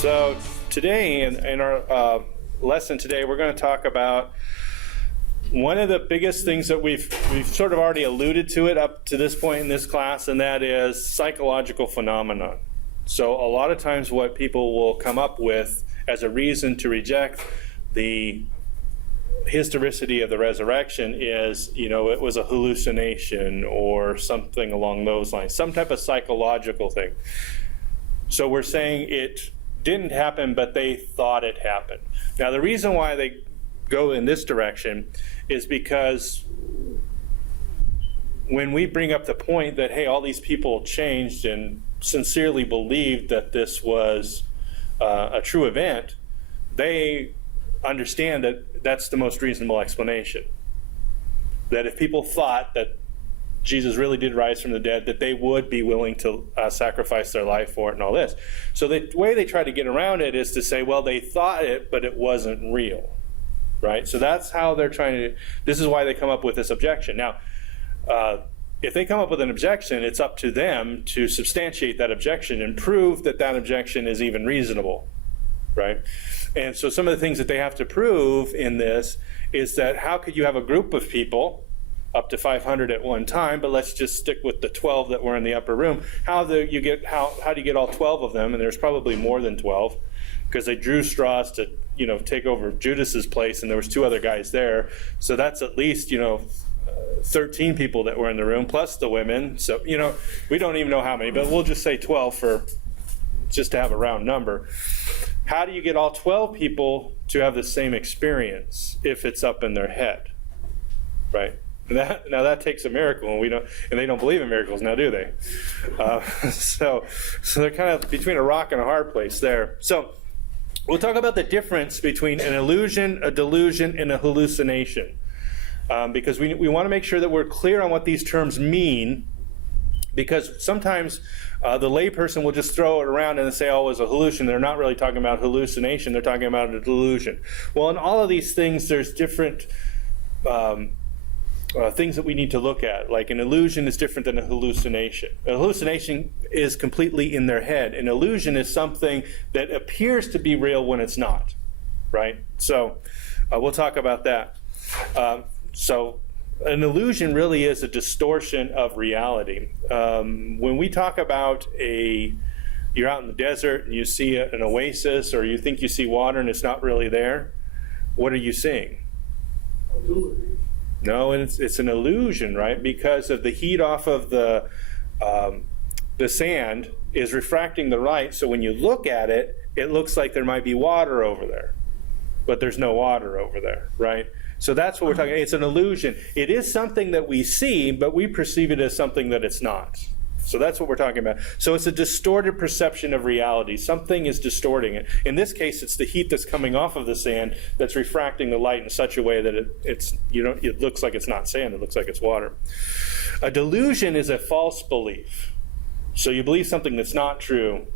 So today, in our lesson today, we're going to talk about one of the biggest things that we've sort of already alluded to it up to this point in this class, and that is psychological phenomenon. So a lot of times what people will come up with as a reason to reject the historicity of the resurrection is, it was a hallucination or something along those lines, some type of psychological thing. So we're saying it didn't happen, but they thought it happened. Now, the reason why they go in this direction is because when we bring up the point that, hey, all these people changed and sincerely believed that this was a true event, they understand that that's the most reasonable explanation. That if people thought that Jesus really did rise from the dead, that they would be willing to sacrifice their life for it and all this. So the way they try to get around it is to say, well, they thought it, but it wasn't real, right? So that's how they're trying to, this is why they come up with this objection. Now, if they come up with an objection, it's up to them to substantiate that objection and prove that that objection is even reasonable, right? And so some of the things that they have to prove in this is that how could you have a group of people, up to 500 at one time, but let's just stick with the 12 that were in the upper room. How do you get all 12 of them? And there's probably more than 12, because they drew straws to take over Judas's place, and there was 2 other guys there. So that's at least 13 people that were in the room, plus the women. So we don't even know how many, but we'll just say 12 for just to have a round number. How do you get all 12 people to have the same experience if it's up in their head, right? Now that takes a miracle, and they don't believe in miracles now, do they? So they're kind of between a rock and a hard place there. So we'll talk about the difference between an illusion, a delusion, and a hallucination, because we want to make sure that we're clear on what these terms mean, because sometimes the layperson will just throw it around and say, oh, it was a hallucination. They're not really talking about hallucination. They're talking about a delusion. Well, in all of these things, there's different things that we need to look at. Like an illusion is different than a hallucination. A hallucination is completely in their head. An illusion is something that appears to be real when it's not, right? So we'll talk about that. So an illusion really is a distortion of reality. When we talk about you're out in the desert and you see an oasis, or you think you see water and it's not really there, what are you seeing? No, and it's an illusion, right? Because of the heat off of the sand is refracting the light. So when you look at it, it looks like there might be water over there, but there's no water over there, right? So that's what we're talking about. It's an illusion. It is something that we see, but we perceive it as something that it's not. So that's what we're talking about. So it's a distorted perception of reality. Something is distorting it. In this case, it's the heat that's coming off of the sand that's refracting the light in such a way that it looks like it's not sand. It looks like it's water. A delusion is a false belief. So you believe something that's not true,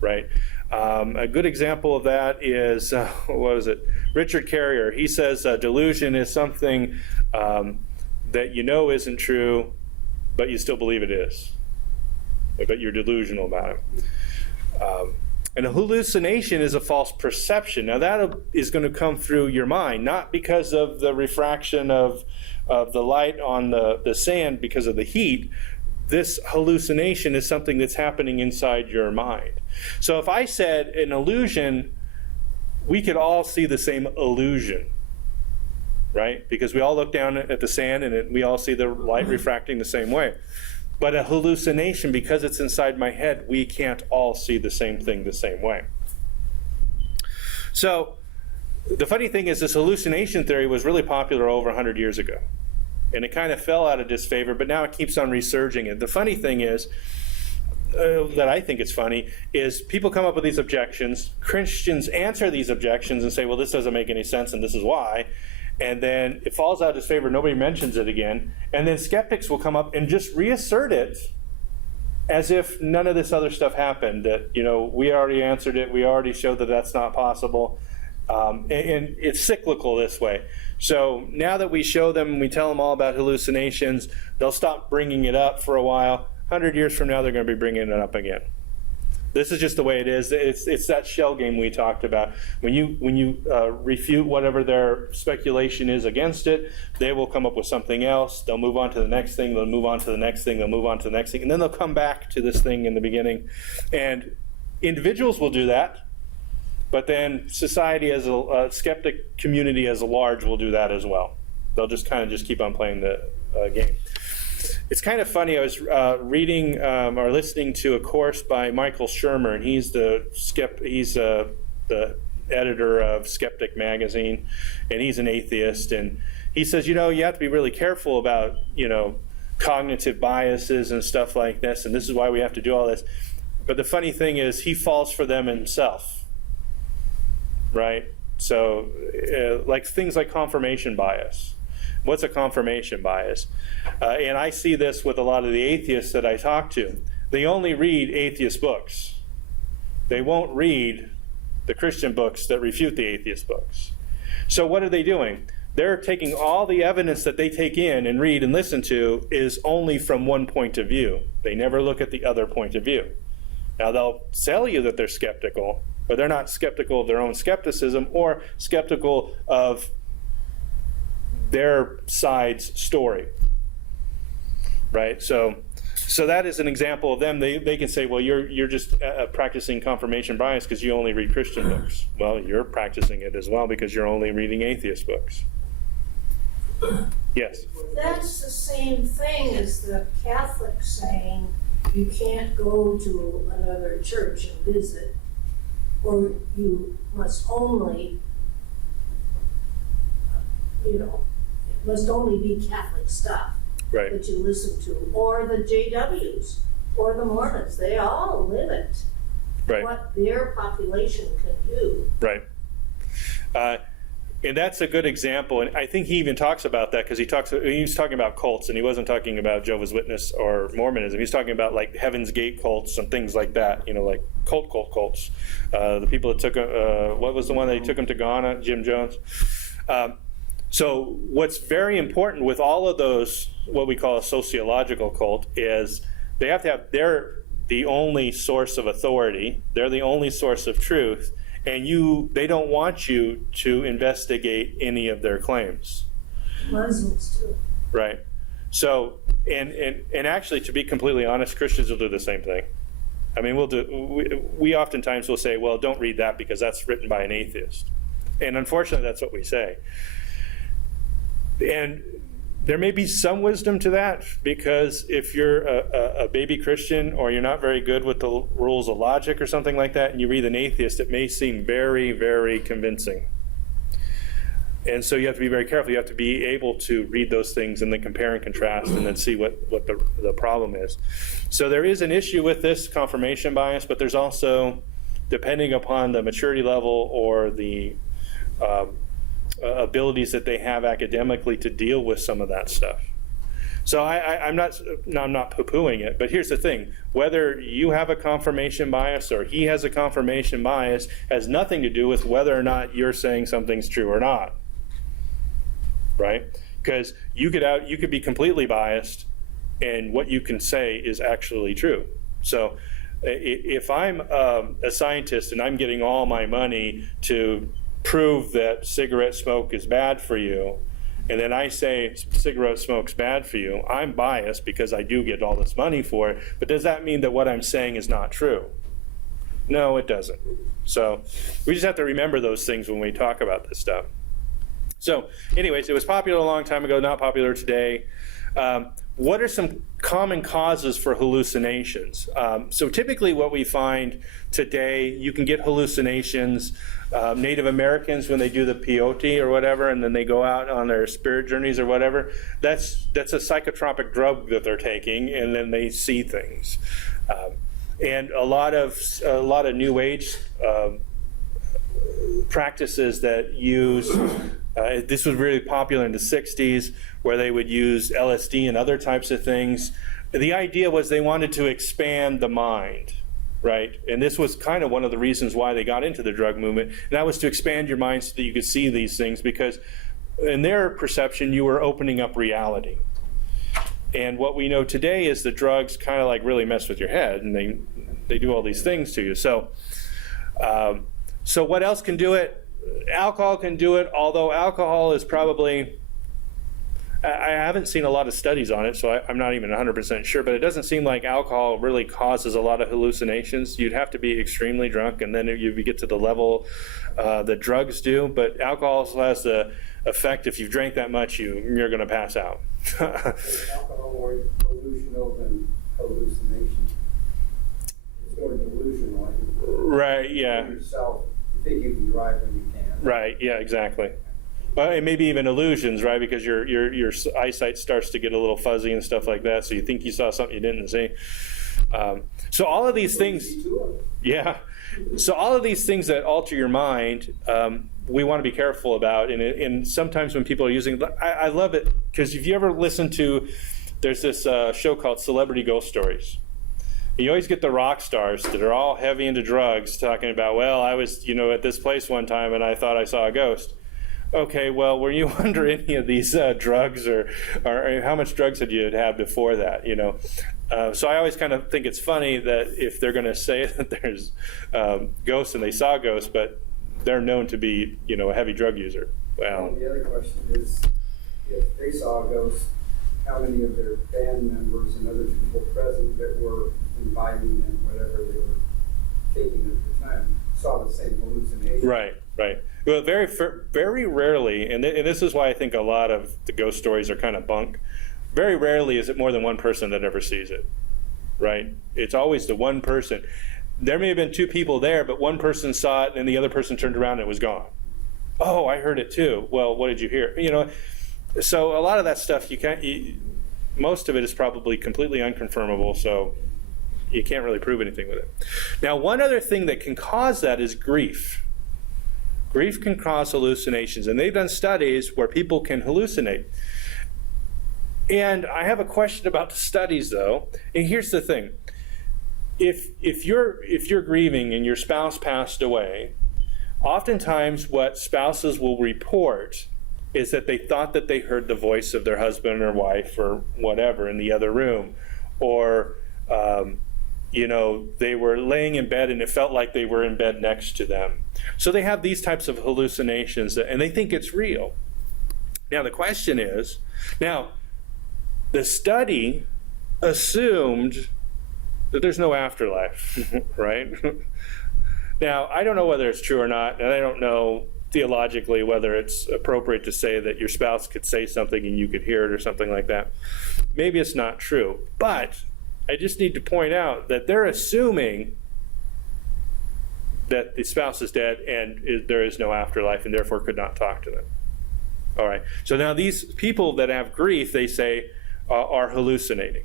right? A good example of that is, Richard Carrier. He says delusion is something that isn't true, but you still believe it is. But you're delusional about it. And a hallucination is a false perception. Now that is going to come through your mind, not because of the refraction of the light on the sand because of the heat. This hallucination is something that's happening inside your mind. So if I said an illusion, we could all see the same illusion, right? Because we all look down at the sand and we all see the light refracting the same way. But a hallucination, because it's inside my head, we can't all see the same thing the same way. So the funny thing is, this hallucination theory was really popular over 100 years ago. And it kind of fell out of disfavor, but now it keeps on resurging. And the funny thing is, that I think it's funny, is people come up with these objections. Christians answer these objections and say, well, this doesn't make any sense, and this is why. And then it falls out of disfavor. Nobody mentions it again. And then skeptics will come up and just reassert it as if none of this other stuff happened, that, we already answered it. We already showed that that's not possible. And it's cyclical this way. So now that we show them, we tell them all about hallucinations, they'll stop bringing it up for a while. 100 years from now, they're going to be bringing it up again. This is just the way it is. It's that shell game we talked about. When you refute whatever their speculation is against it, they will come up with something else. They'll move on to the next thing. They'll move on to the next thing. They'll move on to the next thing, and then they'll come back to this thing in the beginning. And individuals will do that, but then society as a skeptic community as a large will do that as well. They'll just kind of keep on playing the game. It's kind of funny. I was reading or listening to a course by Michael Shermer, and he's the editor of Skeptic magazine, and he's an atheist. And he says, you have to be really careful about cognitive biases and stuff like this, and this is why we have to do all this. But the funny thing is, he falls for them himself, right? So, like things like confirmation bias. What's a confirmation bias? And I see this with a lot of the atheists that I talk to. They only read atheist books. They won't read the Christian books that refute the atheist books. So what are they doing? They're taking all the evidence that they take in and read and listen to is only from one point of view. They never look at the other point of view. Now they'll tell you that they're skeptical, but they're not skeptical of their own skepticism or skeptical of their side's story, right? So that is an example of them. They can say, well, you're just practicing confirmation bias because you only read Christian books. Well, you're practicing it as well because you're only reading atheist books. Yes? That's the same thing as the Catholics saying you can't go to another church and visit, or you must only, it must only be Catholic stuff that you listen to, or the JWs, or the Mormons. They all limit what their population can do. Right. And that's a good example, and I think he even talks about that because he's talking about cults, and he wasn't talking about Jehovah's Witness or Mormonism. He's talking about like Heaven's Gate cults and things like that, like cults. The people that took, what was the one that took him to Ghana, Jim Jones? So what's very important with all of those, what we call a sociological cult, is they have to have, they're the only source of authority, they're the only source of truth, and they don't want you to investigate any of their claims. Muslims too. Right. So, and actually, to be completely honest, Christians will do the same thing. I mean, we oftentimes will say, well, don't read that because that's written by an atheist. And unfortunately, that's what we say. And there may be some wisdom to that, because if you're a baby Christian or you're not very good with the rules of logic or something like that, and you read an atheist, it may seem very, very convincing. And so you have to be very careful. You have to be able to read those things and then compare and contrast and then see what the problem is. So there is an issue with this confirmation bias, but there's also, depending upon the maturity level or the abilities that they have academically to deal with some of that stuff. So I'm not poo-pooing it, but here's the thing. Whether you have a confirmation bias or he has a confirmation bias has nothing to do with whether or not you're saying something's true or not, right? Because you could be completely biased and what you can say is actually true. So if I'm a scientist and I'm getting all my money to prove that cigarette smoke is bad for you, and then I say cigarette smoke's bad for you, I'm biased because I do get all this money for it, but does that mean that what I'm saying is not true? No, it doesn't. So we just have to remember those things when we talk about this stuff. So anyways, it was popular a long time ago, not popular today. What are some common causes for hallucinations? So typically what we find today, you can get hallucinations. Native Americans, when they do the peyote or whatever, and then they go out on their spirit journeys or whatever, that's a psychotropic drug that they're taking, and then they see things. And a lot of New Age practices that use, this was really popular in the 60s, where they would use LSD and other types of things. The idea was they wanted to expand the mind, right? And this was kind of one of the reasons why they got into the drug movement, and that was to expand your mind so that you could see these things, because in their perception, you were opening up reality. And what we know today is the drugs kind of like really mess with your head, and They do all these things to you. So what else can do it? Alcohol can do it, although alcohol is probably, I haven't seen a lot of studies on it, so I'm not even 100% sure, but it doesn't seem like alcohol really causes a lot of hallucinations. You'd have to be extremely drunk, and then you get to the level that drugs do. But alcohol also has the effect, if you've drank that much, you're going to pass out. Alcohol more delusional than hallucination. It's more delusional. Right, yeah. Yourself, you think you can drive when you can. Right, yeah, exactly. And maybe even illusions, right? Because your eyesight starts to get a little fuzzy and stuff like that, so you think you saw something you didn't see. So all of these things, yeah. So all of these things that alter your mind, we want to be careful about. And sometimes when people are using, I love it, because if you ever listen to, there's this show called Celebrity Ghost Stories. You always get the rock stars that are all heavy into drugs talking about, well, I was, at this place one time and I thought I saw a ghost. Okay, well, were you under any of these drugs, or how much drugs had you had before that? So I always kind of think it's funny that if they're going to say that there's ghosts and they saw ghosts, but they're known to be, a heavy drug user. Well, the other question is, if they saw a ghost, how many of their band members and other people present that were inviting them, whatever they were taking at the time, saw the same hallucination? Right. Well, very rarely, and this is why I think a lot of the ghost stories are kind of bunk. Very rarely is it more than one person that ever sees it, right? It's always the one person. There may have been two people there, but one person saw it and the other person turned around and it was gone. Oh, I heard it too. Well, what did you hear? So a lot of that stuff, most of it is probably completely unconfirmable, so you can't really prove anything with it. Now, one other thing that can cause that is grief. Grief can cause hallucinations, and they've done studies where people can hallucinate. And I have a question about the studies, though. And here's the thing: if you're grieving and your spouse passed away, oftentimes what spouses will report is that they thought that they heard the voice of their husband or wife or whatever in the other room, or they were laying in bed and it felt like they were in bed next to them. So they have these types of hallucinations and they think it's real. Now the question is, the study assumed that there's no afterlife, right? Now, I don't know whether it's true or not, and I don't know theologically whether it's appropriate to say that your spouse could say something and you could hear it or something like that. Maybe it's not true, but I just need to point out that they're assuming that the spouse is dead and there is no afterlife and therefore could not talk to them. All right. So now these people that have grief, they say, are hallucinating.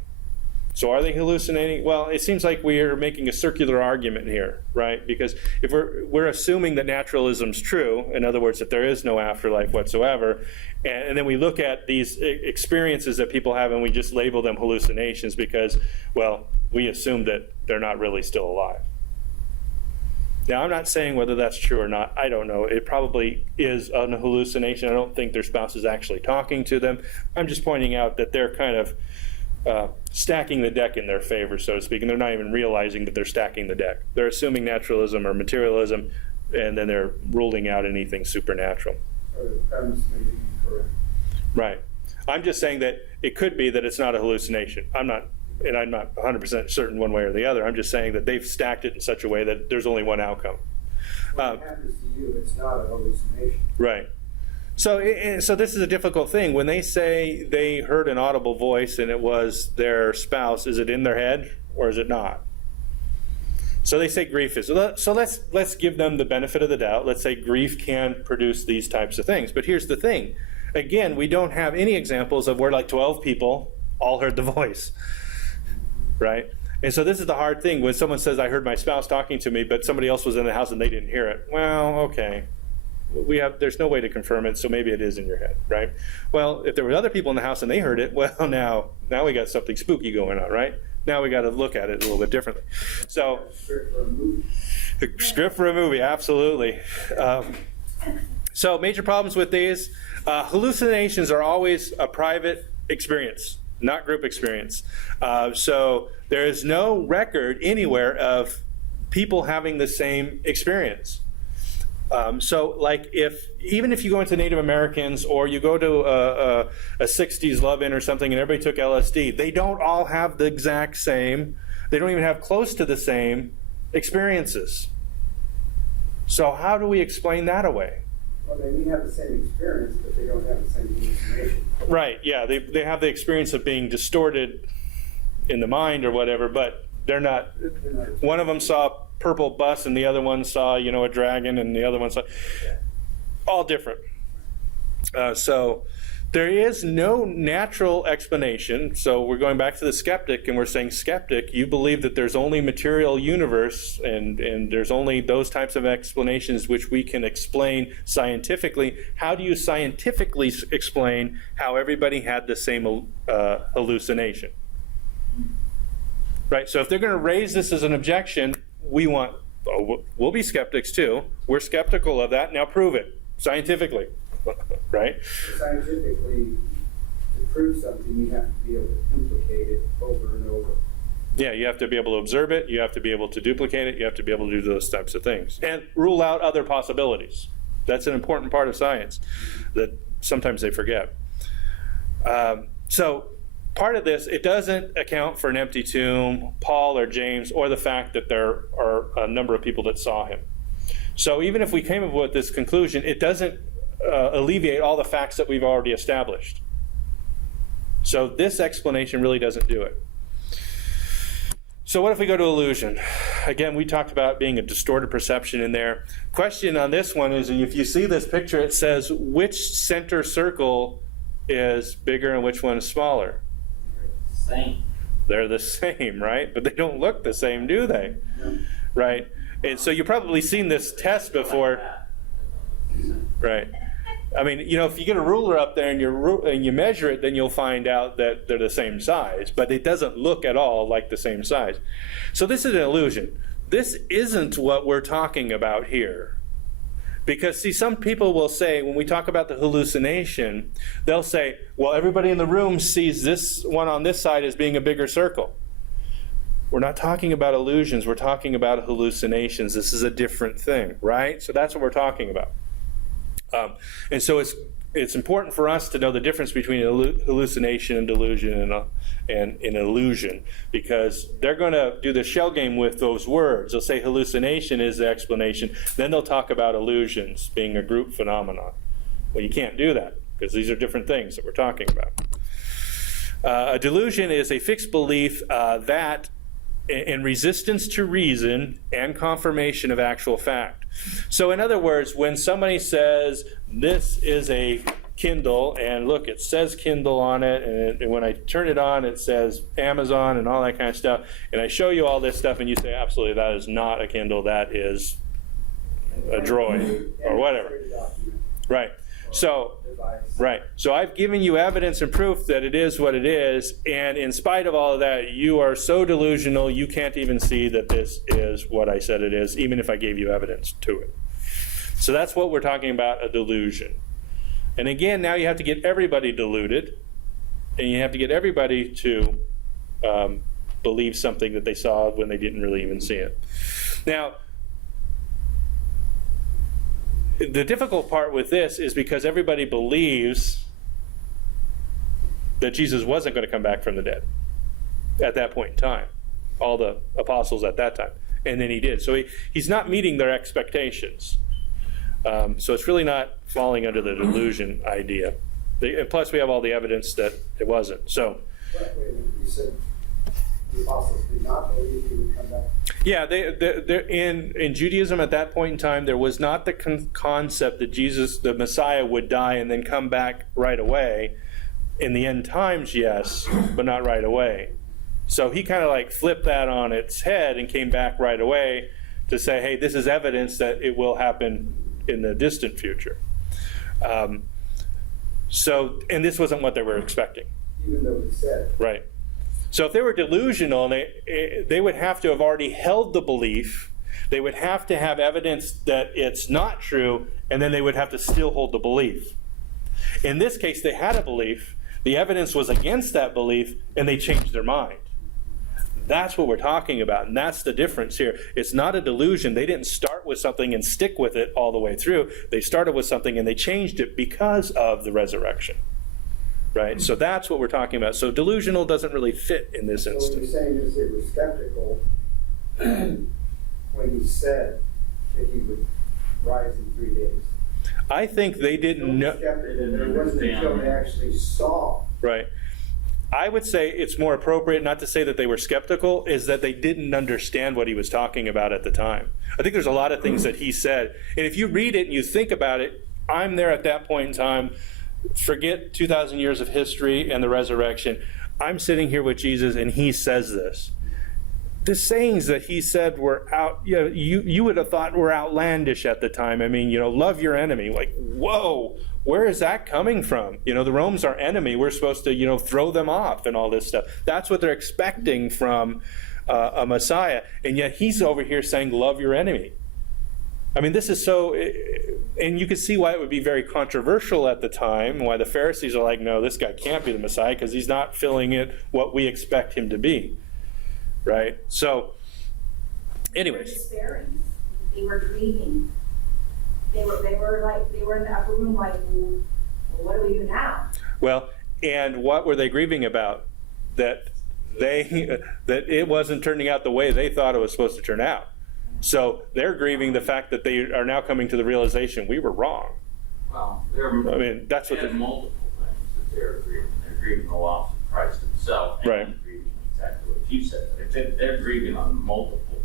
So are they hallucinating? Well, it seems like we are making a circular argument here, right? Because if we're assuming that naturalism's true, in other words, that there is no afterlife whatsoever, and then we look at these experiences that people have and we just label them hallucinations because, well, we assume that they're not really still alive. Now, I'm not saying whether that's true or not. I don't know. It probably is a hallucination. I don't think their spouse is actually talking to them. I'm just pointing out that they're kind of stacking the deck in their favor, so to speak, and they're not even realizing that they're stacking the deck. They're assuming naturalism or materialism, and then they're ruling out anything supernatural. So the premise may be incorrect. Right. I'm just saying that it could be that it's not a hallucination. I'm not 100% certain one way or the other. I'm just saying that they've stacked it in such a way that there's only one outcome. When it happens to you, it's not a hallucination. Right. So this is a difficult thing. When they say they heard an audible voice and it was their spouse, is it in their head or is it not? So they say grief is. So let's give them the benefit of the doubt. Let's say grief can produce these types of things. But here's the thing. Again, we don't have any examples of where like 12 people all heard the voice, right? And so this is the hard thing. When someone says, I heard my spouse talking to me, but somebody else was in the house and they didn't hear it. Well, okay. There's no way to confirm it, so maybe it is in your head, right? Well, if there were other people in the house and they heard it, well, now we got something spooky going on, right? Now we got to look at it a little bit differently. So, script for a movie, absolutely. So major problems with these. Hallucinations are always a private experience. not group experience. So there is no record anywhere of people having the same experience. So like even if you go into Native Americans or you go to a 60s love-in or something and everybody took LSD, they don't all have the exact same, they don't even have close to the same experiences. So how do we explain that away? Well, they may have the same experience, but they don't have the same hallucination. Right, yeah, they have the experience of being distorted in the mind or whatever, but they're not, one of them saw a purple bus and the other one saw, a dragon, and the other one saw, all different. So there is no natural explanation. So we're going back to the skeptic, and we're saying, skeptic, you believe that there's only material universe, and there's only those types of explanations which we can explain scientifically. How do you scientifically explain how everybody had the same hallucination? Right, so if they're going to raise this as an objection, we'll be skeptics too. We're skeptical of that. Now prove it scientifically, right? Scientifically, to prove something, you have to be able to duplicate it over and over. Yeah, you have to be able to observe it. You have to be able to duplicate it. You have to be able to do those types of things and rule out other possibilities. That's an important part of science that sometimes they forget. So part of this, it doesn't account for an empty tomb, Paul or James, or the fact that there are a number of people that saw him. So even if we came up with this conclusion, it doesn't alleviate all the facts that we've already established. So this explanation really doesn't do it. So what if we go to illusion? Again, we talked about being a distorted perception in there. Question on this one is, if you see this picture, it says which center circle is bigger and which one is smaller? Same. They're the same, right? But they don't look the same, do they? No. Right? And so you've probably seen this test before. Right. I mean, if you get a ruler up there and you measure it, then you'll find out that they're the same size, but it doesn't look at all like the same size. So this is an illusion. This isn't what we're talking about here. Because, see, some people will say, when we talk about the hallucination, they'll say, well, everybody in the room sees this one on this side as being a bigger circle. We're not talking about illusions. We're talking about hallucinations. This is a different thing, right? So that's what we're talking about. And so it's important for us to know the difference between hallucination and delusion and an illusion, because they're going to do the shell game with those words. They'll say hallucination is the explanation. Then they'll talk about illusions being a group phenomenon. Well, you can't do that, because these are different things that we're talking about. A delusion is a fixed belief that in resistance to reason and confirmation of actual fact. So in other words, when somebody says, this is a Kindle, and look, it says Kindle on it, and when I turn it on, it says Amazon and all that kind of stuff, and I show you all this stuff, and you say, absolutely, that is not a Kindle, that is a droid, or whatever. Right. So, right. So I've given you evidence and proof that it is what it is, and in spite of all of that, you are so delusional, you can't even see that this is what I said it is, even if I gave you evidence to it. So that's what we're talking about, a delusion. And again, now you have to get everybody deluded, and you have to get everybody to believe something that they saw when they didn't really even see it. Now, the difficult part with this is because everybody believes that Jesus wasn't going to come back from the dead at that point in time. All the apostles at that time. And then he did. So he's not meeting their expectations. So it's really not falling under the delusion idea. And plus, we have all the evidence that it wasn't. So, wait a minute, you said the apostles did not believe he would come back? yeah, in Judaism at that point in time, there was not the concept that Jesus, the Messiah, would die and then come back right away. In the end times, yes, but not right away. So he kind of like flipped that on its head and came back right away to say, hey, this is evidence that it will happen in the distant future. And this wasn't what they were expecting. Even though he said. Right. So if they were delusional, they would have to have already held the belief. They would have to have evidence that it's not true, and then they would have to still hold the belief. In this case, they had a belief. The evidence was against that belief, and they changed their mind. That's what we're talking about, and that's the difference here. It's not a delusion. They didn't start with something and stick with it all the way through. They started with something and they changed it because of the resurrection. Right? So that's what we're talking about. So delusional doesn't really fit in this So what instance. you're saying is they were skeptical when he said that he would rise in 3 days. I think they didn't know. It wasn't until they actually saw. Right. I would say it's more appropriate not to say that they were skeptical, is that they didn't understand what he was talking about at the time. I think there's a lot of things that he said. And if you read it and you think about it, I'm there at that point in time. Forget 2,000 years of history and the resurrection. I'm sitting here with Jesus and he says this. The sayings that he said were you would have thought were outlandish at the time. I mean, love your enemy. Like, whoa, where is that coming from? The Rome's our enemy. We're supposed to, throw them off and all this stuff. That's what they're expecting from a Messiah. And yet he's over here saying, love your enemy. I mean, this is so, and you can see why it would be very controversial at the time, why the Pharisees are like, no, this guy can't be the Messiah because he's not filling it what we expect him to be. Right? So, anyways. They were despairing. They were grieving. They were in the upper room like, well, what do we do now? Well, and what were they grieving about? That it wasn't turning out the way they thought it was supposed to turn out. So they're grieving the fact that they are now coming to the realization we were wrong. Well, that's what they had multiple things that they're grieving. They're grieving the loss of Christ himself, and right. Grieving exactly what you said. They're grieving on multiple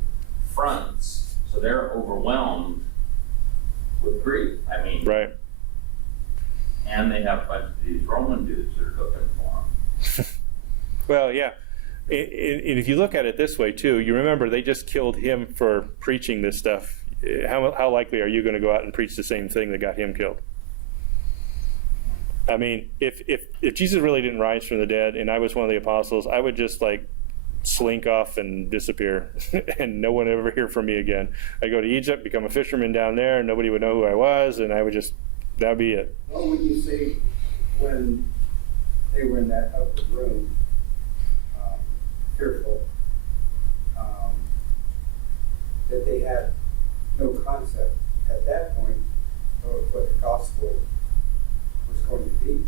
fronts, so they're overwhelmed with grief. I mean, right. And they have a bunch of these Roman dudes that are looking for them. Well, yeah. And if you look at it this way too, you remember they just killed him for preaching this stuff. How likely are you going to go out and preach the same thing that got him killed? I mean, if Jesus really didn't rise from the dead and I was one of the apostles, I would just slink off and disappear and no one would ever hear from me again. I'd go to Egypt, become a fisherman down there, and nobody would know who I was, and I would that'd be it. What would you say when they were in that upper room, fearful, that they had no concept at that point of what the gospel was going to be?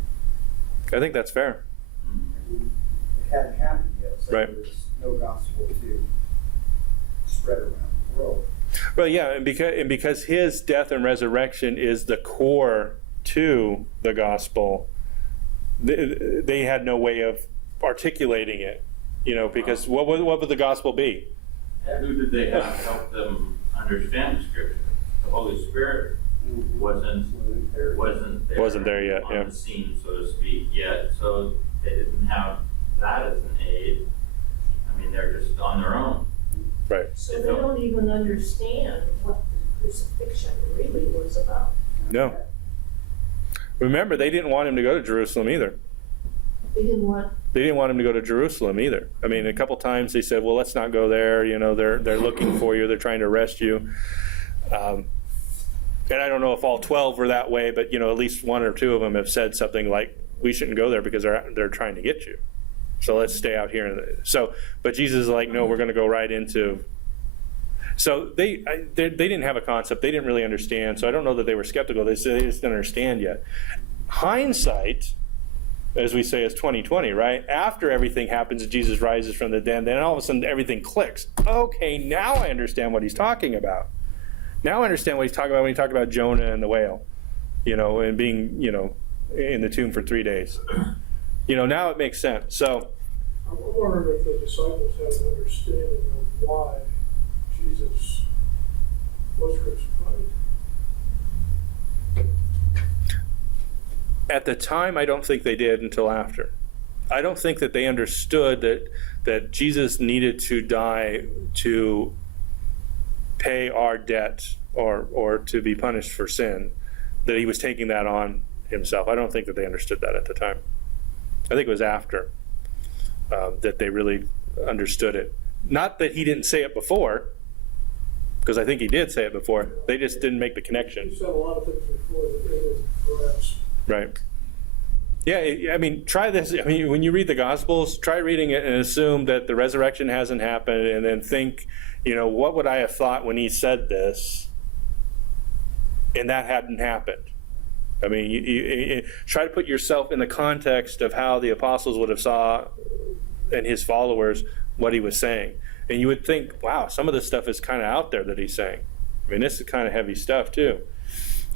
I think that's fair. It hadn't happened yet, so right. there was no gospel to spread around the world. Well, yeah, and because his death and resurrection is the core to the gospel, they had no way of articulating it, because what would the gospel be? And who did they have to help them understand the Scripture? The Holy Spirit wasn't there yet, on the scene, so to speak, yet. So they didn't have that as an aid. I mean, they're just on their own. Right. So they don't even understand what the crucifixion really was about. No. Remember, they didn't want him to go to Jerusalem either. They didn't want him to go to Jerusalem either. I mean, a couple times they said, well, let's not go there. They're looking for you. They're trying to arrest you. And I don't know if all 12 were that way, but, at least one or two of them have said something like, we shouldn't go there because they're trying to get you. So let's stay out here. But Jesus is like, no, we're going to go right into. So they didn't have a concept. They didn't really understand. So I don't know that they were skeptical. They just didn't understand yet. Hindsight, as we say, is 20/20, right? After everything happens and Jesus rises from the dead, then all of a sudden everything clicks. Okay, now I understand what he's talking about. Now I understand what he's talking about when he talked about Jonah and the whale, and being, in the tomb for 3 days. Now it makes sense. So I'm wondering if the disciples had an understanding of why Jesus was crucified. at the time, I don't think they did until after. I don't think that they understood that Jesus needed to die to pay our debt or to be punished for sin, that he was taking that on himself. I don't think that they understood that at the time. I think it was after that they really understood it. Not that he didn't say it before, because I think he did say it before. They just didn't make the connection. He said a lot of things before that they didn't grasp. Right. Yeah, I mean, try this. I mean, when you read the Gospels, try reading it and assume that the resurrection hasn't happened, and then think, what would I have thought when he said this, and that hadn't happened? I mean, you try to put yourself in the context of how the apostles would have saw and his followers what he was saying. And you would think, wow, some of this stuff is kind of out there that he's saying. I mean, this is kind of heavy stuff, too.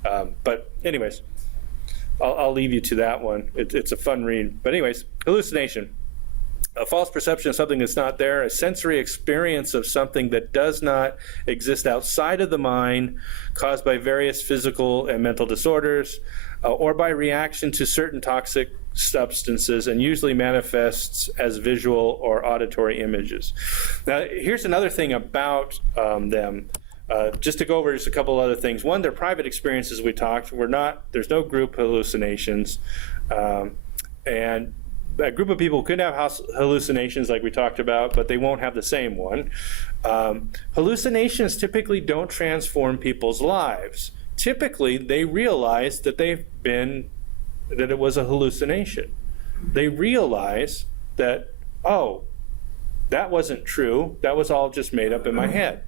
But anyways, I'll leave you to that one. It's a fun read. But anyways, hallucination. A false perception of something that's not there, a sensory experience of something that does not exist outside of the mind, caused by various physical and mental disorders, or by reaction to certain toxic substances, and usually manifests as visual or auditory images. Now, here's another thing about them. Just to go over just a couple other things. One, they're private experiences we talked. There's no group hallucinations. And a group of people could have hallucinations like we talked about, but they won't have the same one. Hallucinations typically don't transform people's lives. Typically, they realize that that it was a hallucination. They realize that, oh, that wasn't true. That was all just made up in my head.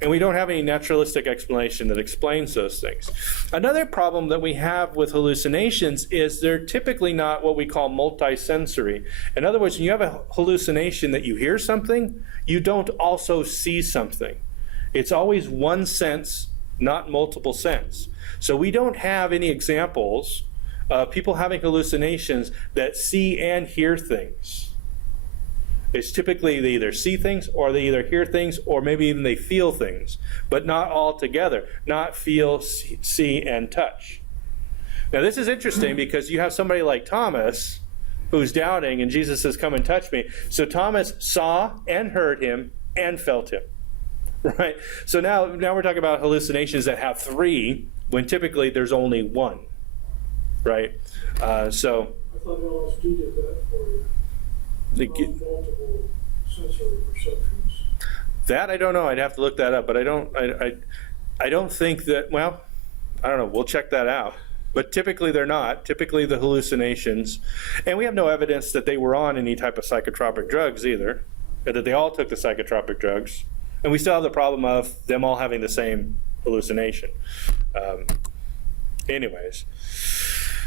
And we don't have any naturalistic explanation that explains those things. Another problem that we have with hallucinations is they're typically not what we call multisensory. In other words, when you have a hallucination that you hear something, you don't also see something. It's always one sense, not multiple sense. So we don't have any examples of people having hallucinations that see and hear things. It's typically they either see things or they either hear things or maybe even they feel things, but not all together, not feel, see, and touch. Now this is interesting because you have somebody like Thomas who's doubting and Jesus says, come and touch me. So Thomas saw and heard him and felt him, right? So now we're talking about hallucinations that have three when typically there's only one, right? So I thought LSD did that for you. Multiple sensory perceptions. That I don't know. I'd have to look that up, but I don't think that. Well, I don't know. We'll check that out. But typically they're not. Typically the hallucinations, and we have no evidence that they were on any type of psychotropic drugs either, or that they all took the psychotropic drugs, and we still have the problem of them all having the same hallucination. Anyways.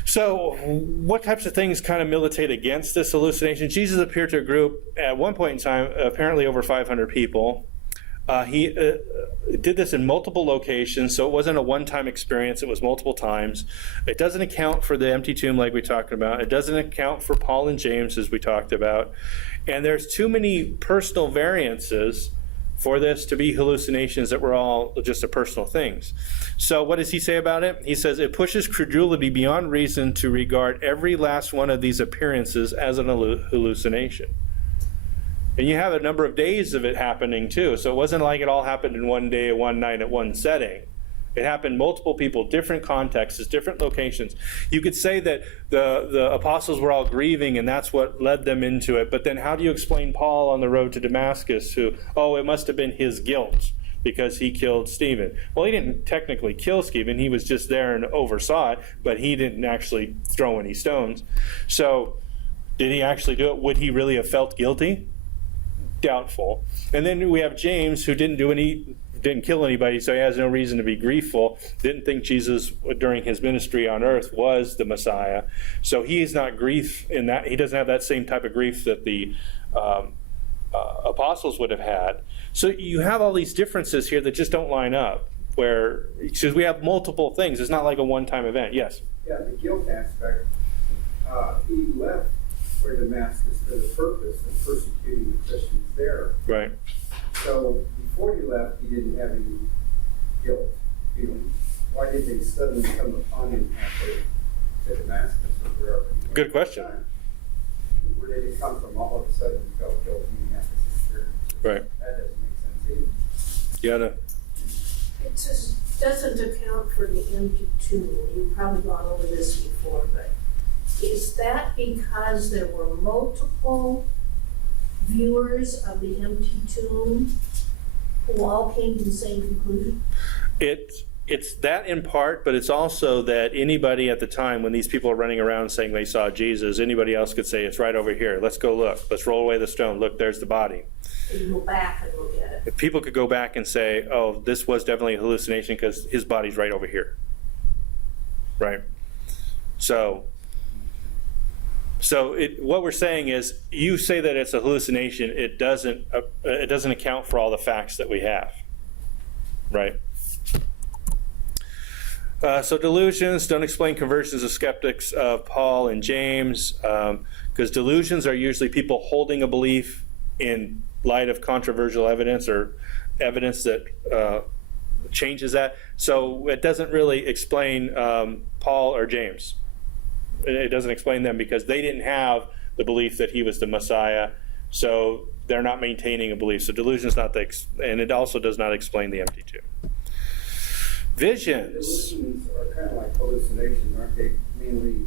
So what types of things kind of militate against this hallucination? Jesus appeared to a group at one point in time, apparently over 500 people. He did this in multiple locations, so it wasn't a one-time experience, it was multiple times. It doesn't account for the empty tomb like we talked about. It doesn't account for Paul and James as we talked about. And there's too many personal variances for this to be hallucinations that were all just a personal things. So what does he say about it? He says, it pushes credulity beyond reason to regard every last one of these appearances as an hallucination. And you have a number of days of it happening too. So it wasn't like it all happened in one day, one night, at one setting. It happened multiple people, different contexts, different locations. You could say that the apostles were all grieving and that's what led them into it. But then how do you explain Paul on the road to Damascus who, it must have been his guilt because he killed Stephen. Well, he didn't technically kill Stephen. He was just there and oversaw it, but he didn't actually throw any stones. So did he actually do it? Would he really have felt guilty? Doubtful. And then we have James who didn't kill anybody, so he has no reason to be griefful. Didn't think Jesus during his ministry on earth was the Messiah. So he is not grief in that. He doesn't have that same type of grief that the apostles would have had. So you have all these differences here that just don't line up, because we have multiple things. It's not like a one-time event. Yes? Yeah, the guilt aspect, he left for Damascus for the purpose of persecuting the Christians there. Right. So before he left, he didn't have any guilt feelings. Why did they suddenly come upon him halfway to Damascus or wherever? Good question. Where did it come from? All of a sudden, he felt guilty and had this experience. Right. That doesn't make sense either. You gotta. It just doesn't account for the empty tomb. You've probably gone over this before, but is that because there were multiple viewers of the empty tomb who all came to the same conclusion? it's that in part, but it's also that anybody at the time, when these people are running around saying they saw Jesus, anybody else could say, it's right over here. Let's go look. Let's roll away the stone. Look, there's the body. You go back and look at it. If people could go back and say, oh, this was definitely a hallucination because his body's right over here. Right? So what we're saying is, you say that it's a hallucination, it doesn't account for all the facts that we have. Right? So delusions don't explain conversions of skeptics of Paul and James, because delusions are usually people holding a belief in light of controversial evidence or evidence that changes that. So it doesn't really explain Paul or James. It doesn't explain them because they didn't have the belief that he was the Messiah, so they're not maintaining a belief. So delusion's not and it also does not explain the empty tomb. Visions. Delusions are kind of like hallucinations, aren't they? Mainly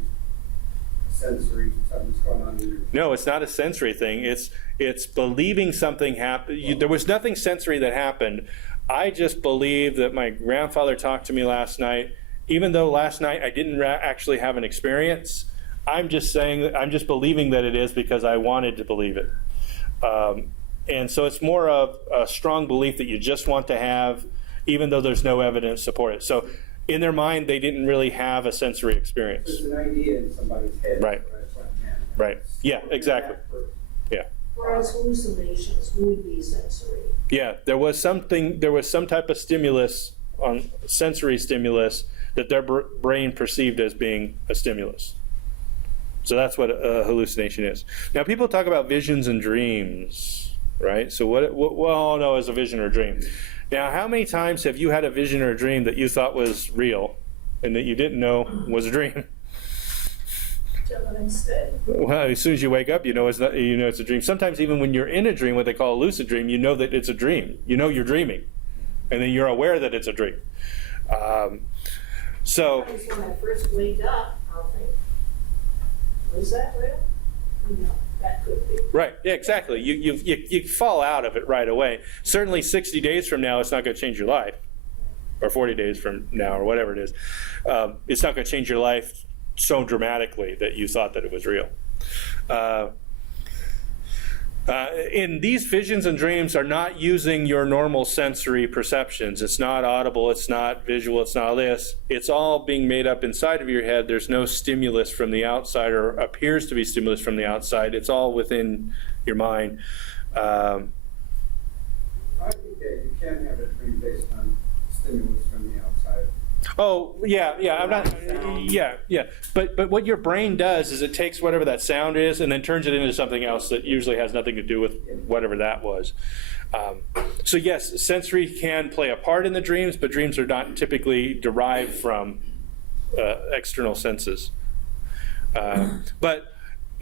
sensory, something's going on in your... No, it's not a sensory thing. It's believing something happened. There was nothing sensory that happened. I just believe that my grandfather talked to me last night. Even though last night I didn't actually have an experience, I'm just believing that it is because I wanted to believe it. And so it's more of a strong belief that you just want to have, even though there's no evidence to support it. So in their mind, they didn't really have a sensory experience. There's an idea in somebody's head. Right. That's what I meant. Right. Yeah, exactly. Yeah. Whereas hallucinations would be sensory. Yeah, there was some type of stimulus, sensory stimulus, that their brain perceived as being a stimulus. So that's what a hallucination is. Now, people talk about visions and dreams, right? So what all know is a vision or dream. Now, how many times have you had a vision or a dream that you thought was real and that you didn't know was a dream? Till the next day. Well, as soon as you wake up, you know it's a dream. Sometimes even when you're in a dream, what they call a lucid dream, you know that it's a dream. You know you're dreaming, and then you're aware that it's a dream. Sometimes when I first wake up, I'll think, was that real? No, that could be. Right. Yeah, exactly. You fall out of it right away. Certainly 60 days from now, it's not going to change your life, or 40 days from now, or whatever it is. It's not going to change your life so dramatically that you thought that it was real. In these visions and dreams are not using your normal sensory perceptions. It's not audible, it's not visual, it's not this. It's all being made up inside of your head. There's no stimulus from the outside, or appears to be stimulus from the outside. It's all within your mind. I think that you can have a dream based on stimulus from the outside. Oh, yeah, I'm not, yeah. But what your brain does is it takes whatever that sound is and then turns it into something else that usually has nothing to do with whatever that was. So yes, sensory can play a part in the dreams, but dreams are not typically derived from external senses. But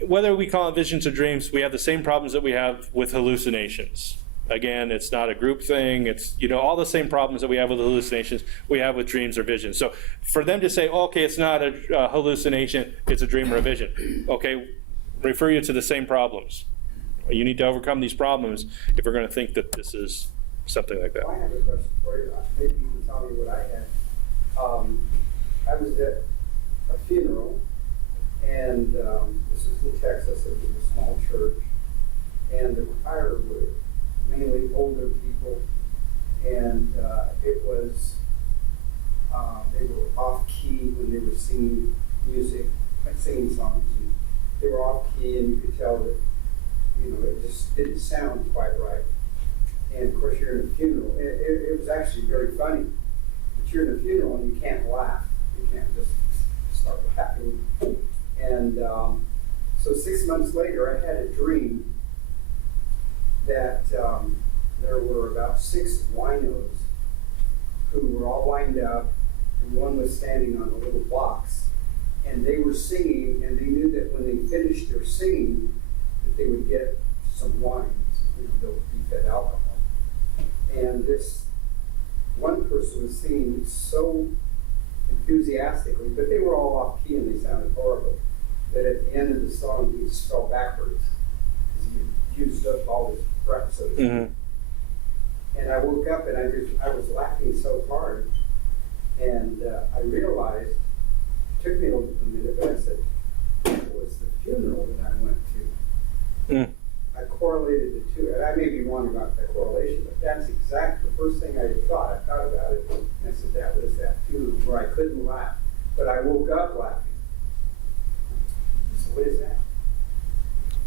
whether we call it visions or dreams, we have the same problems that we have with hallucinations. Again, it's not a group thing. It's, all the same problems that we have with hallucinations we have with dreams or visions. So for them to say, okay, it's not a hallucination, it's a dream or a vision. Okay, refer you to the same problems. You need to overcome these problems if we're going to think that this is something like that. Well, I have a question for you. Maybe you can tell me what I had. I was at a funeral, and this was in Texas. It was a small church, and the choir were mainly older people, and it was, they were off-key when they were singing music, like singing songs, and they were off-key, and you could tell that, it just didn't sound quite right. And of course, you're in a funeral. It was actually very funny, but you're in a funeral and you can't laugh. You can't just start laughing. And so 6 months later, I had a dream that there were about 6 winos who were all lined up, and one was standing on a little box, and they were singing, and they knew that when they finished their singing, that they would get some wines. They'll be fed alcohol. And this one person was singing so enthusiastically, but they were all off key and they sounded horrible, that at the end of the song he just fell backwards because he had used up all his breath, so to speak. Mm-hmm. And I woke up and I was laughing so hard, And I realized, it took me a minute, but I said, it was the funeral that I went to. I correlated the two, and I may be wrong about that correlation, but that's exactly the first thing I thought. I thought about it, and I said, that was that funeral where I couldn't laugh, but I woke up laughing. So what is that?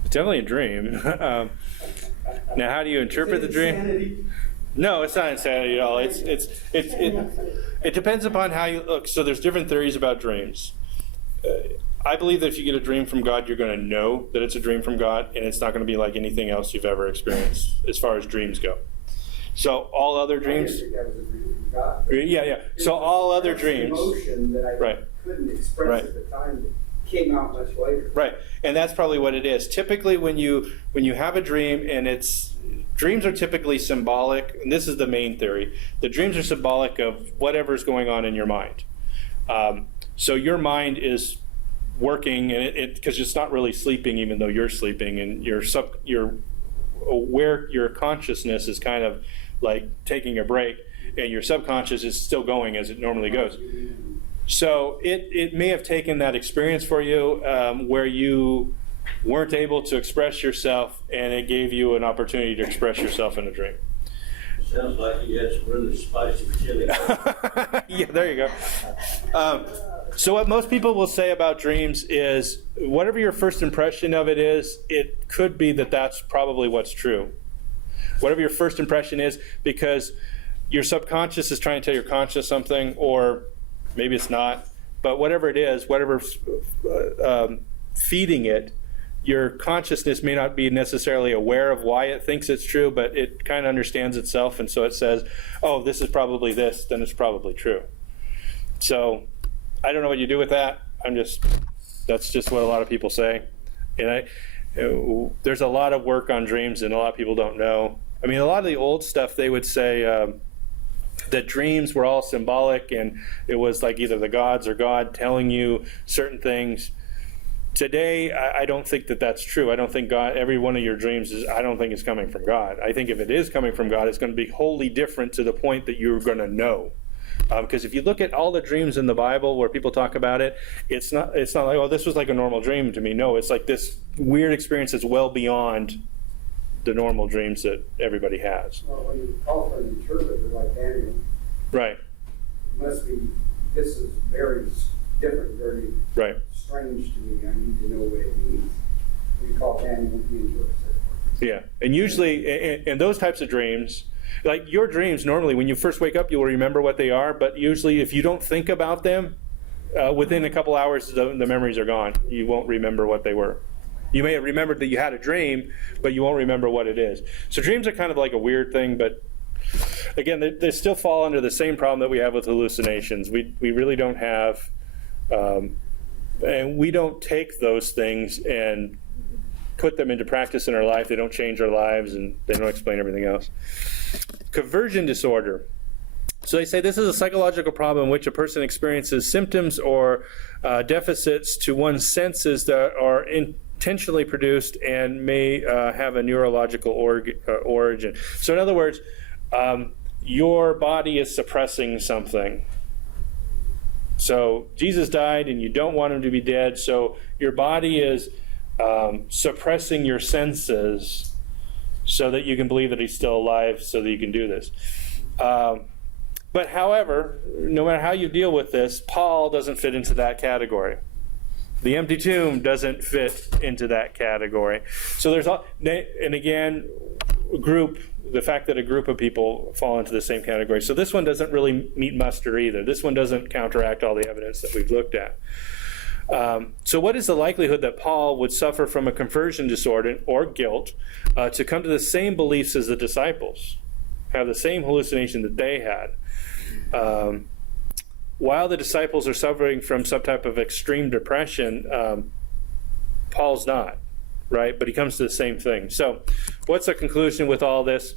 It's definitely a dream. Now, how do you interpret the dream? Insanity? No, it's not insanity at all. It depends upon how you look. So there's different theories about dreams. I believe that if you get a dream from God, you're going to know that it's a dream from God, and it's not going to be like anything else you've ever experienced as far as dreams go. So all other dreams. I didn't think that was a dream from God. Yeah. So all other dreams. Emotion that I Right. couldn't express Right. at the time that came out much later. Right, and that's probably what it is. Typically, when you have a dream, and dreams are typically symbolic, and this is the main theory. The dreams are symbolic of whatever's going on in your mind. So your mind is working, and because it's not really sleeping, even though you're sleeping, and your consciousness is kind of like taking a break, and your subconscious is still going as it normally goes. So it may have taken that experience for you where you weren't able to express yourself, and it gave you an opportunity to express yourself in a dream. Sounds like you had some really spicy chili. Yeah, there you go. So what most people will say about dreams is, whatever your first impression of it is, it could be that that's probably what's true. Whatever your first impression is, because your subconscious is trying to tell your conscious something, or maybe it's not, but whatever it is, whatever's feeding it, your consciousness may not be necessarily aware of why it thinks it's true, but it kind of understands itself, and so it says, oh, this is probably this, then it's probably true. So I don't know what you do with that. That's just what a lot of people say. And there's a lot of work on dreams, and a lot of people don't know. I mean, a lot of the old stuff, they would say that dreams were all symbolic, and it was like either the gods or God telling you certain things. Today, I don't think that that's true. I don't think God, every one of your dreams I don't think is coming from God. I think if it is coming from God, it's going to be wholly different to the point that you're going to know. Because if you look at all the dreams in the Bible where people talk about it, it's not like, oh, this was like a normal dream to me. No, it's like this weird experience that's well beyond the normal dreams that everybody has. Well, when you call for an interpreter like Daniel, Right. it must be, this is very different, very Right. strange to me. I need to know what it means. We call Daniel, he interprets it. Yeah, and usually, in those types of dreams, like your dreams, normally when you first wake up, you'll remember what they are, but usually if you don't think about them, within a couple hours, the memories are gone. You won't remember what they were. You may have remembered that you had a dream, but you won't remember what it is. So dreams are kind of like a weird thing, but again, they still fall under the same problem that we have with hallucinations. We really don't have, and we don't take those things and put them into practice in our life. They don't change our lives, and they don't explain everything else. Conversion disorder. So they say this is a psychological problem in which a person experiences symptoms or deficits to one's senses that are intentionally produced and may have a neurological origin. So in other words, your body is suppressing something. So Jesus died and you don't want him to be dead, so your body is suppressing your senses so that you can believe that he's still alive, so that you can do this. But however, no matter how you deal with this, Paul doesn't fit into that category. The empty tomb doesn't fit into that category. So there's, and again, the fact that a group of people fall into the same category. So this one doesn't really meet muster either. This one doesn't counteract all the evidence that we've looked at. So what is the likelihood that Paul would suffer from a conversion disorder or guilt to come to the same beliefs as the disciples, have the same hallucination that they had? While the disciples are suffering from some type of extreme depression, Paul's not, right? But he comes to the same thing. So what's the conclusion with all this?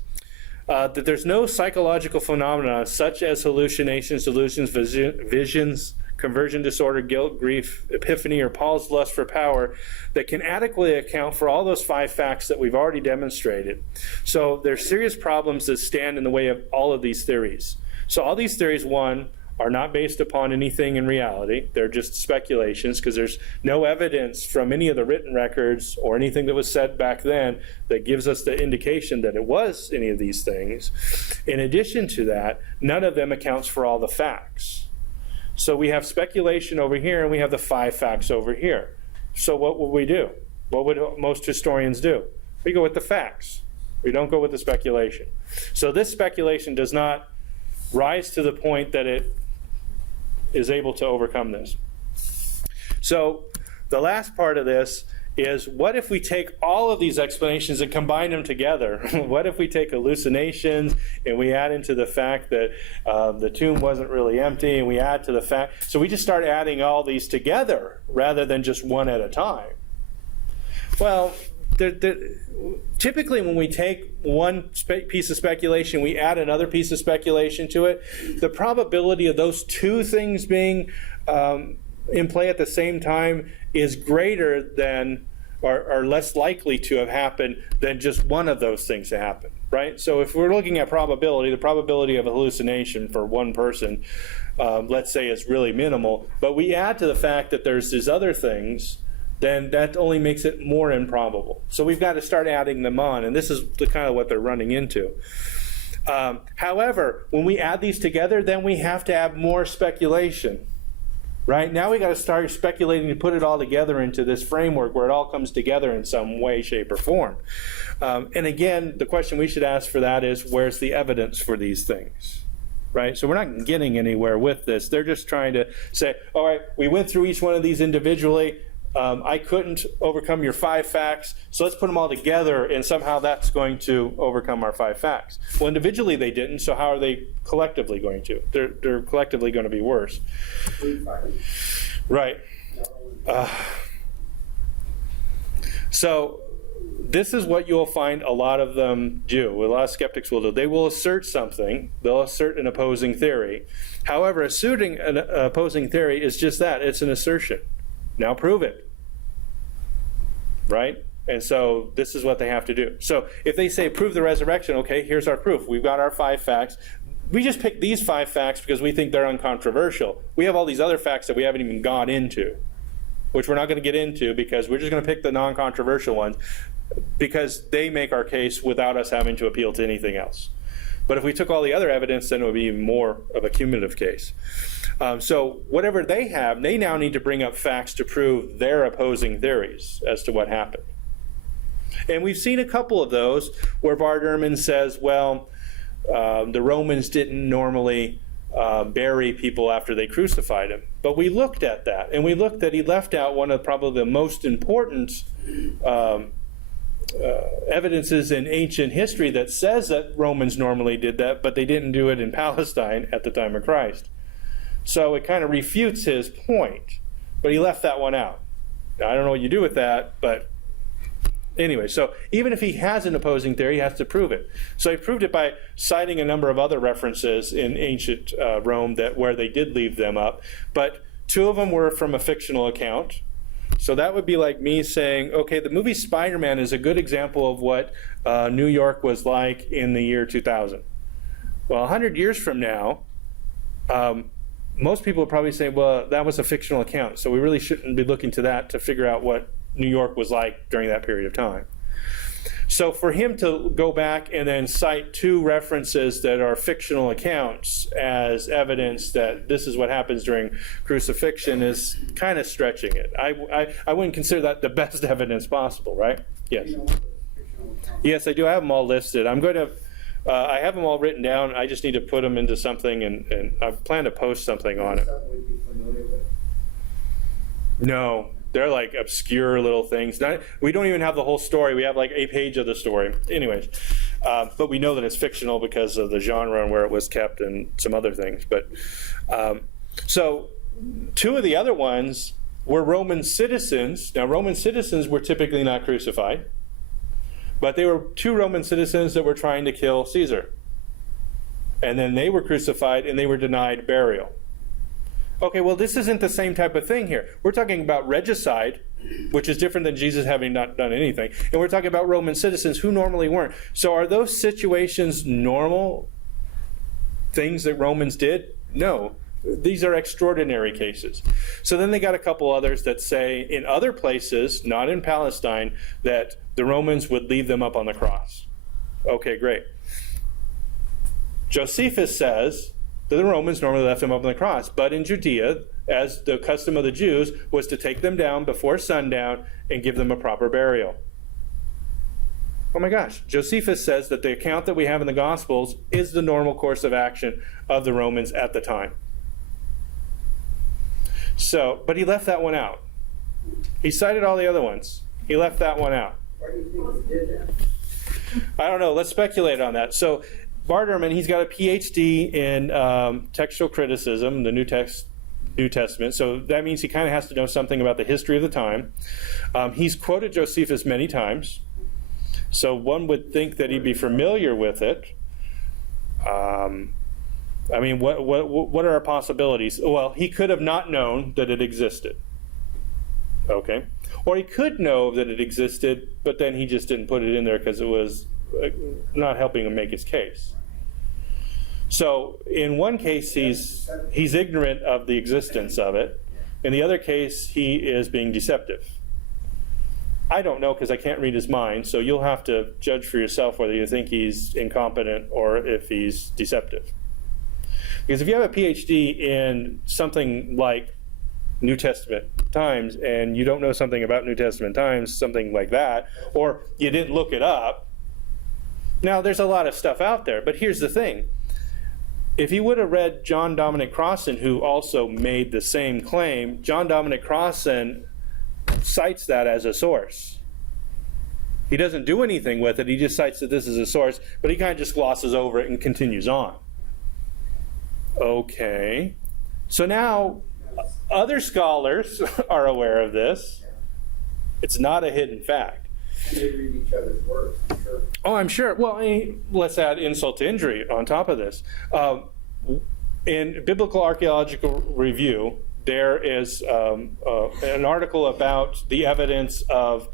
That there's no psychological phenomena such as hallucinations, delusions, visions, conversion disorder, guilt, grief, epiphany, or Paul's lust for power that can adequately account for all those 5 facts that we've already demonstrated. So there's serious problems that stand in the way of all of these theories. So all these theories, one, are not based upon anything in reality. They're just speculations because there's no evidence from any of the written records or anything that was said back then that gives us the indication that it was any of these things. In addition to that, none of them accounts for all the facts. So we have speculation over here and we have the 5 facts over here. So what would we do? What would most historians do? We go with the facts. We don't go with the speculation. So this speculation does not rise to the point that it is able to overcome this. So the last part of this is, what if we take all of these explanations and combine them together? What if we take hallucinations and we add into the fact that the tomb wasn't really empty, and we add to the fact, so we just start adding all these together rather than just one at a time? Well, typically when we take one piece of speculation, we add another piece of speculation to it, the probability of those two things being in play at the same time is greater than, or less likely to have happened than just one of those things to happen, right? So if we're looking at probability, the probability of a hallucination for one person, let's say, is really minimal, but we add to the fact that there's these other things, then that only makes it more improbable. So we've got to start adding them on, and this is the kind of what they're running into. However, when we add these together, then we have to add more speculation. Right? Now we got to start speculating to put it all together into this framework where it all comes together in some way, shape, or form. And again, the question we should ask for that is, where's the evidence for these things? Right? So we're not getting anywhere with this. They're just trying to say, all right, we went through each one of these individually. I couldn't overcome your 5 facts, so let's put them all together, and somehow that's going to overcome our 5 facts. Well, individually they didn't, so how are they collectively going to? They're collectively going to be worse. Right. So this is what you'll find a lot of them do, a lot of skeptics will do. They will assert something, they'll assert an opposing theory. However, asserting an opposing theory is just that, it's an assertion. Now prove it, right? And so this is what they have to do. So if they say prove the resurrection, okay, here's our proof. We've got our 5 facts. We just picked these 5 facts because we think they're uncontroversial. We have all these other facts that we haven't even gone into, which we're not going to get into because we're just going to pick the non-controversial ones because they make our case without us having to appeal to anything else. But if we took all the other evidence, then it would be even more of a cumulative case. So whatever they have, they now need to bring up facts to prove their opposing theories as to what happened. And we've seen a couple of those where Bart Ehrman says, well, the Romans didn't normally bury people after they crucified him. But we looked at that, and we looked that he left out one of probably the most important evidences in ancient history that says that Romans normally did that, but they didn't do it in Palestine at the time of Christ. So it kind of refutes his point, but he left that one out. Now, I don't know what you do with that, but anyway, so even if he has an opposing theory, he has to prove it. So he proved it by citing a number of other references in ancient Rome where they did leave them up, but 2 of them were from a fictional account. So that would be like me saying, okay, the movie Spider-Man is a good example of what New York was like in the year 2000. Well, 100 years from now, most people would probably say, well, that was a fictional account, so we really shouldn't be looking to that to figure out what New York was like during that period of time. So for him to go back and then cite 2 references that are fictional accounts as evidence that this is what happens during crucifixion is kind of stretching it. I wouldn't consider that the best evidence possible, right? Yes. Yes, I do. I have them all listed. I'm going to, I have them all written down. I just need to put them into something, and I plan to post something on it. No. They're like obscure little things. We don't even have the whole story. We have like a page of the story. Anyways, but we know that it's fictional because of the genre and where it was kept and some other things. But so 2 of the other ones were Roman citizens. Now, Roman citizens were typically not crucified, but they were 2 Roman citizens that were trying to kill Caesar. And then they were crucified and they were denied burial. Okay, well, this isn't the same type of thing here. We're talking about regicide, which is different than Jesus having not done anything. And we're talking about Roman citizens who normally weren't. So are those situations normal things that Romans did? No. These are extraordinary cases. So then they got a couple others that say in other places, not in Palestine, that the Romans would leave them up on the cross. Okay, great. Josephus says that the Romans normally left them up on the cross, but in Judea, as the custom of the Jews, was to take them down before sundown and give them a proper burial. Oh my gosh, Josephus says that the account that we have in the Gospels is the normal course of action of the Romans at the time. So, but he left that one out. He cited all the other ones. He left that one out. Why do you think he did that? I don't know. Let's speculate on that. So, Bart Ehrman, he's got a PhD in textual criticism, the New Testament. So that means he kind of has to know something about the history of the time. He's quoted Josephus many times. So one would think that he'd be familiar with it. I mean, what are our possibilities? Well, he could have not known that it existed. Okay. Or he could know that it existed, but then he just didn't put it in there because it was not helping him make his case. So in one case, he's ignorant of the existence of it. In the other case, he is being deceptive. I don't know because I can't read his mind, so you'll have to judge for yourself whether you think he's incompetent or if he's deceptive. Because if you have a PhD in something like New Testament times and you don't know something about New Testament times, something like that, or you didn't look it up, now there's a lot of stuff out there, but here's the thing. If he would have read John Dominic Crossan, who also made the same claim, John Dominic Crossan cites that as a source. He doesn't do anything with it, he just cites that this is a source, but he kind of just glosses over it and continues on. Okay. So now, other scholars are aware of this. It's not a hidden fact. They read each other's works, I'm sure. Oh, I'm sure. Well, let's add insult to injury on top of this. In Biblical Archaeological Review, there is an article about the evidence of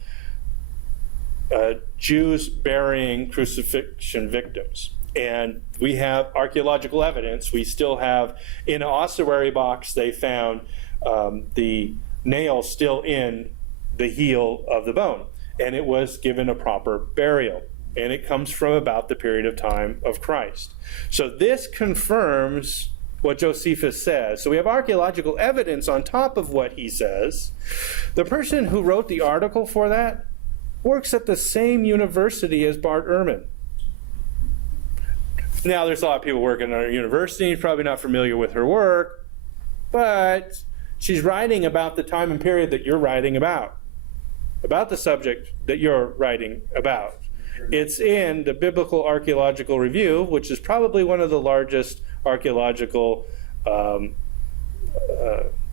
Jews burying crucifixion victims. And we have archaeological evidence. We still have, in an ossuary box, they found the nail still in the heel of the bone. And it was given a proper burial. And it comes from about the period of time of Christ. So this confirms what Josephus says. So we have archaeological evidence on top of what he says. The person who wrote the article for that works at the same university as Bart Ehrman. Now, there's a lot of people working at our university, probably not familiar with her work, but she's writing about the time and period that you're writing about the subject that you're writing about. It's in the Biblical Archaeological Review, which is probably one of the largest archaeological, the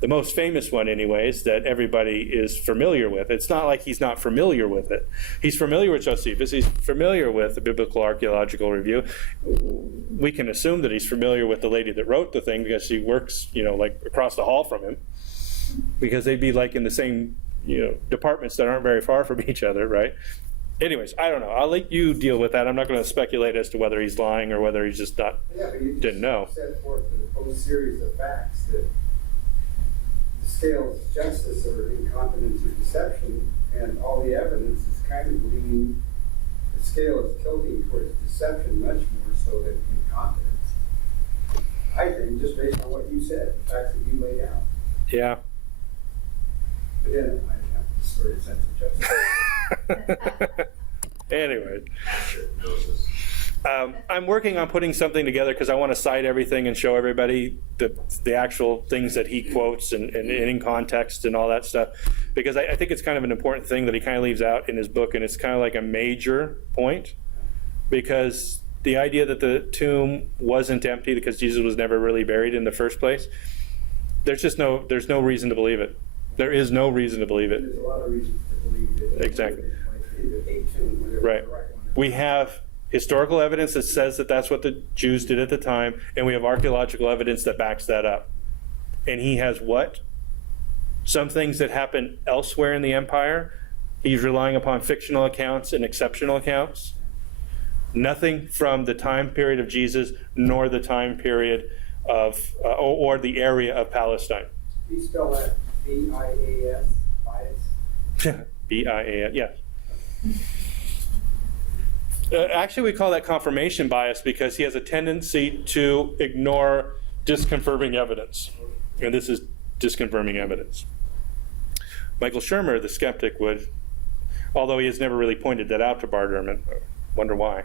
most famous one anyways, that everybody is familiar with. It's not like he's not familiar with it. He's familiar with Josephus. He's familiar with the Biblical Archaeological Review. We can assume that he's familiar with the lady that wrote the thing because she works, like across the hall from him, because they'd be like in the same, departments that aren't very far from each other, right? Anyways, I don't know. I'll let you deal with that. I'm not going to speculate as to whether he's lying or whether he's just not didn't know. Set forth a whole series of facts that the scales of justice or incompetence or deception, and all the evidence is kind of leaning, the scale is tilting towards deception much more so than incompetence. I think, just based on what you said, the facts that you laid out. Yeah. But then I have a distorted sense of justice. Anyway, I'm working on putting something together because I want to cite everything and show everybody the actual things that he quotes and in context and all that stuff, because I think it's kind of an important thing that he kind of leaves out in his book, and it's kind of like a major point, because the idea that the tomb wasn't empty because Jesus was never really buried in the first place, there's no reason to believe it. There is no reason to believe it. There's a lot of reasons to believe it. Exactly. Right. We have historical evidence that says that that's what the Jews did at the time, and we have archaeological evidence that backs that up. And he has what? Some things that happen elsewhere in the empire. He's relying upon fictional accounts and exceptional accounts. Nothing from the time period of Jesus nor the time period or the area of Palestine. Do you spell that B-I-A-S, bias? B-I-A-S, yes. Actually, we call that confirmation bias because he has a tendency to ignore disconfirming evidence. And this is disconfirming evidence. Michael Shermer, the skeptic, would, although he has never really pointed that out to Bart Ehrman, wonder why.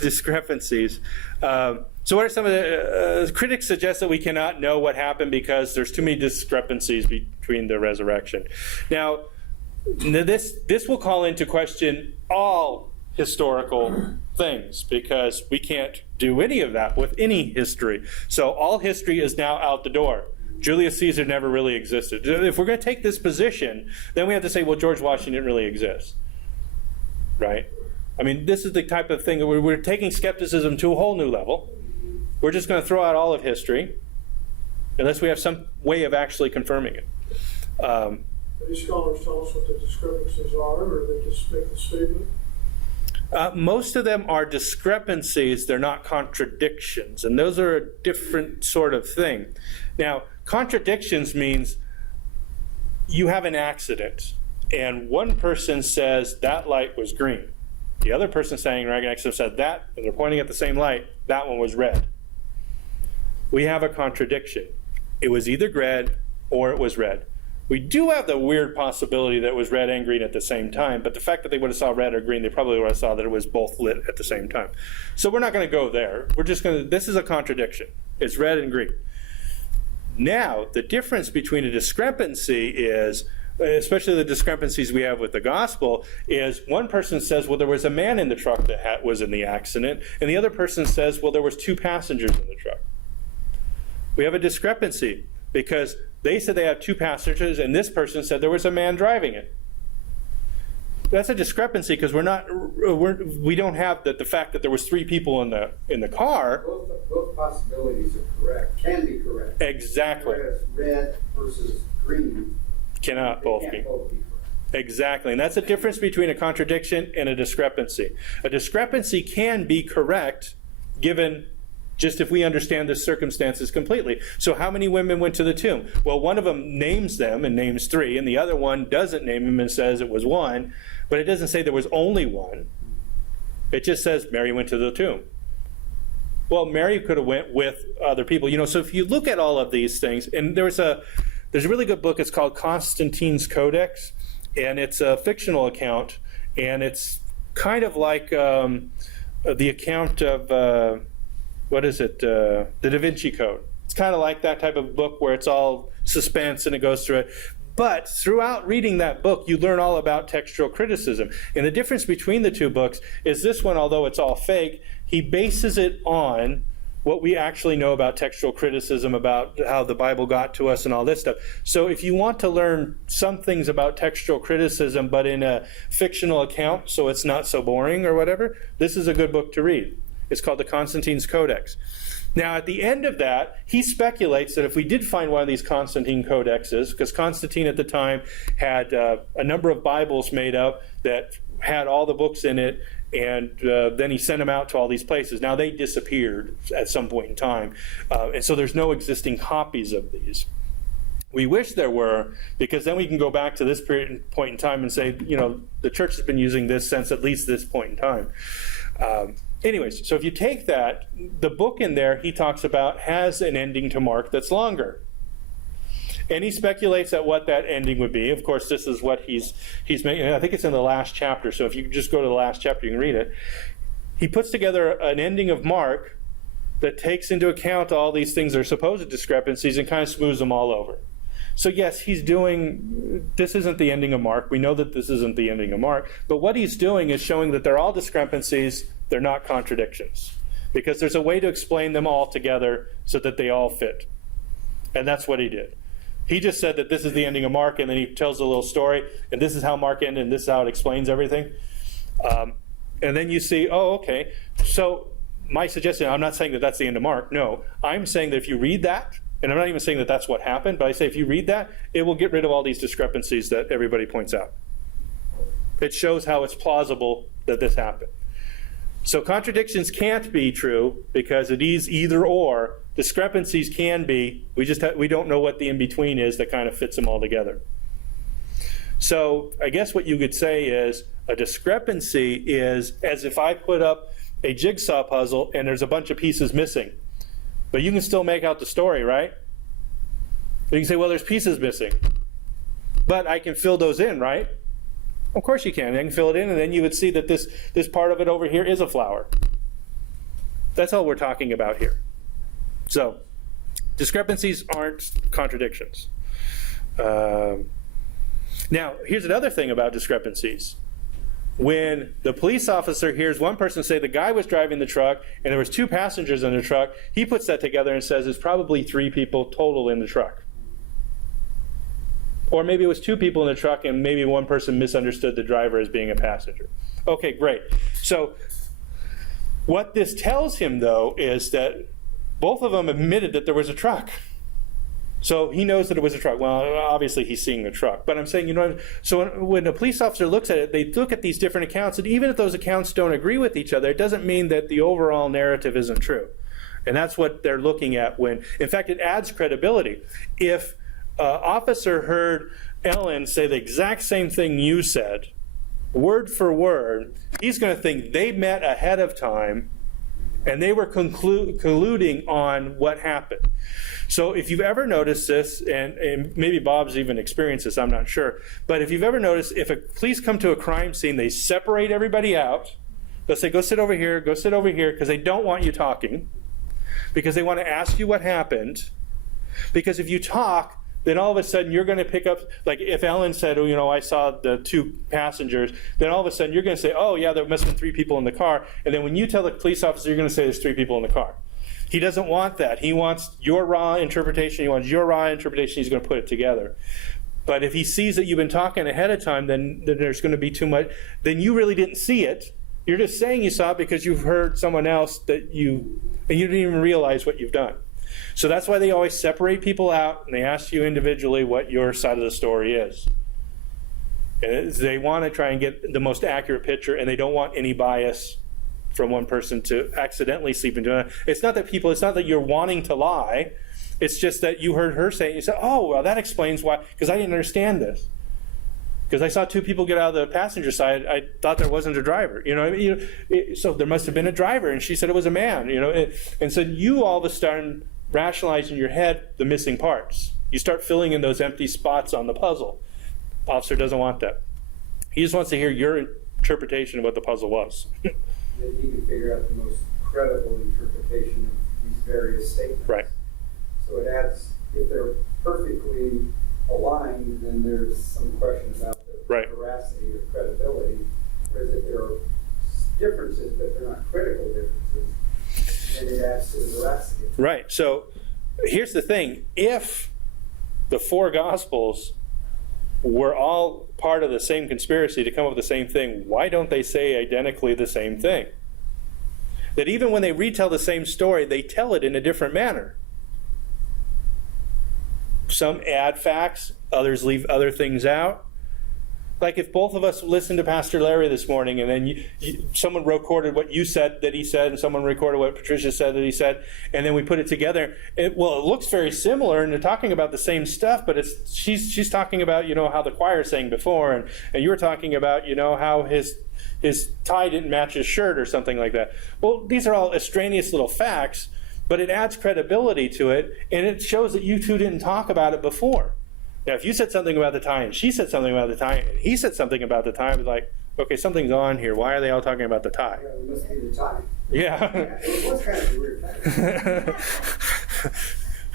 Discrepancies. So what are some of the critics suggest that we cannot know what happened because there's too many discrepancies between the resurrection. Now, this will call into question all historical things because we can't do any of that with any history. So all history is now out the door. Julius Caesar never really existed. If we're going to take this position, then we have to say, well, George Washington didn't really exist. Right? I mean, this is the type of thing that we're taking skepticism to a whole new level. We're just going to throw out all of history unless we have some way of actually confirming it. These scholars tell us what the discrepancies are, or they just make the statement? Most of them are discrepancies. They're not contradictions. And those are a different sort of thing. Now, contradictions means you have an accident, and one person says that light was green. The other person standing right next to them said that, and they're pointing at the same light, that one was red. We have a contradiction. It was either red or it was red. We do have the weird possibility that it was red and green at the same time, but the fact that they would have saw red or green, they probably would have saw that it was both lit at the same time. So we're not going to go there. We're just going to, this is a contradiction. It's red and green. Now, the difference between a discrepancy is, especially the discrepancies we have with the gospel, is one person says, well, there was a man in the truck that was in the accident, and the other person says, well, there was 2 passengers in the truck. We have a discrepancy because they said they had 2 passengers, and this person said there was a man driving it. That's a discrepancy because we don't have the fact that there was 3 people in the car. Both possibilities are correct, can be correct. Exactly. Whereas red versus green cannot both be. correct. Exactly, and that's a difference between a contradiction and a discrepancy. A discrepancy can be correct given just if we understand the circumstances completely. So how many women went to the tomb? Well, one of them names them and names 3, and the other one doesn't name them and says it was 1, but it doesn't say there was only 1. It just says Mary went to the tomb. Well, Mary could have went with other people. So if you look at all of these things, and there's a really good book, it's called Constantine's Codex, and it's a fictional account, and it's kind of like the account of the Da Vinci Code. It's kind of like that type of book where it's all suspense and it goes through it. But throughout reading that book, you learn all about textual criticism. And the difference between the 2 books is this one, although it's all fake, he bases it on what we actually know about textual criticism, about how the Bible got to us and all this stuff. So if you want to learn some things about textual criticism, but in a fictional account, so it's not so boring or whatever, this is a good book to read. It's called the Constantine's Codex. Now, at the end of that, he speculates that if we did find one of these Constantine codexes, because Constantine at the time had a number of Bibles made up that had all the books in it, and then he sent them out to all these places. Now, they disappeared at some point in time, and so there's no existing copies of these. We wish there were, because then we can go back to this point in time and say, the church has been using this since at least this point in time. Anyways, so if you take that, the book in there he talks about has an ending to Mark that's longer. And he speculates at what that ending would be. Of course, this is what he's making. I think it's in the last chapter, so if you just go to the last chapter, you can read it. He puts together an ending of Mark that takes into account all these things that are supposed discrepancies and kind of smooths them all over. So yes, this isn't the ending of Mark. We know that this isn't the ending of Mark. But what he's doing is showing that they're all discrepancies. They're not contradictions. Because there's a way to explain them all together so that they all fit. And that's what he did. He just said that this is the ending of Mark, and then he tells a little story, and this is how Mark ended, and this is how it explains everything. And then you see, oh, okay. So my suggestion, I'm not saying that that's the end of Mark. No, I'm saying that if you read that, and I'm not even saying that that's what happened, but I say if you read that, it will get rid of all these discrepancies that everybody points out. It shows how it's plausible that this happened. So contradictions can't be true because it is either or. Discrepancies can be. We don't know what the in-between is that kind of fits them all together. So I guess what you could say is a discrepancy is as if I put up a jigsaw puzzle and there's a bunch of pieces missing. But you can still make out the story, right? You can say, well, there's pieces missing. But I can fill those in, right? Of course you can. I can fill it in, and then you would see that this part of it over here is a flower. That's all we're talking about here. So, discrepancies aren't contradictions. Now, here's another thing about discrepancies. When the police officer hears one person say the guy was driving the truck and there was 2 passengers in the truck, he puts that together and says it's probably 3 people total in the truck. Or maybe it was 2 people in the truck and maybe one person misunderstood the driver as being a passenger. Okay, great. So what this tells him, though, is that both of them admitted that there was a truck. So he knows that it was a truck. Well, obviously he's seeing the truck. But I'm saying, so when a police officer looks at it, they look at these different accounts, and even if those accounts don't agree with each other, it doesn't mean that the overall narrative isn't true. And that's what they're looking at when, in fact, it adds credibility. If officer heard Ellen say the exact same thing you said, word for word, he's going to think they met ahead of time and they were colluding on what happened. So if you've ever noticed this, and maybe Bob's even experienced this, I'm not sure, but if you've ever noticed, if police come to a crime scene, they separate everybody out. They'll say, go sit over here, because they don't want you talking, because they want to ask you what happened, because if you talk, then all of a sudden you're going to pick up, like if Ellen said, oh, I saw the 2 passengers, then all of a sudden you're going to say, oh yeah, there must have been 3 people in the car, and then when you tell the police officer, you're going to say there's 3 people in the car. He doesn't want that. He wants your raw interpretation. He's going to put it together. But if he sees that you've been talking ahead of time, then there's going to be too much. Then you really didn't see it. You're just saying you saw it because you've heard someone else and you didn't even realize what you've done. So that's why they always separate people out and they ask you individually what your side of the story is. And they want to try and get the most accurate picture, and they don't want any bias from one person to accidentally sleep into it. It's not that you're wanting to lie. It's just that you heard her say it. You said, oh, well, that explains why, because I didn't understand this. Because I saw 2 people get out of the passenger side, I thought there wasn't a driver. So there must have been a driver, and she said it was a man. And so you all of a sudden rationalize in your head the missing parts. You start filling in those empty spots on the puzzle. Officer doesn't want that. He just wants to hear your interpretation of what the puzzle was. That he can figure out the most credible interpretation of these various statements. Right. So it adds, if they're perfectly aligned, then there's some question about the veracity or credibility. Whereas if there are differences, but they're not critical differences, then it adds to the veracity. Right. So here's the thing. If the 4 Gospels were all part of the same conspiracy to come up with the same thing, why don't they say identically the same thing? That even when they retell the same story, they tell it in a different manner. Some add facts, others leave other things out. Like if both of us listened to Pastor Larry this morning and then someone recorded what you said that he said and someone recorded what Patricia said that he said, and then we put it together, it looks very similar and they're talking about the same stuff, but she's talking about, how the choir sang before, and you were talking about, how his tie didn't match his shirt or something like that. Well, these are all extraneous little facts, but it adds credibility to it, and it shows that you 2 didn't talk about it before. Now, if you said something about the tie, and she said something about the tie, and he said something about the tie, it's like, okay, something's on here. Why are they all talking about the tie? Yeah, it must be the tie. Yeah. It was kind of a weird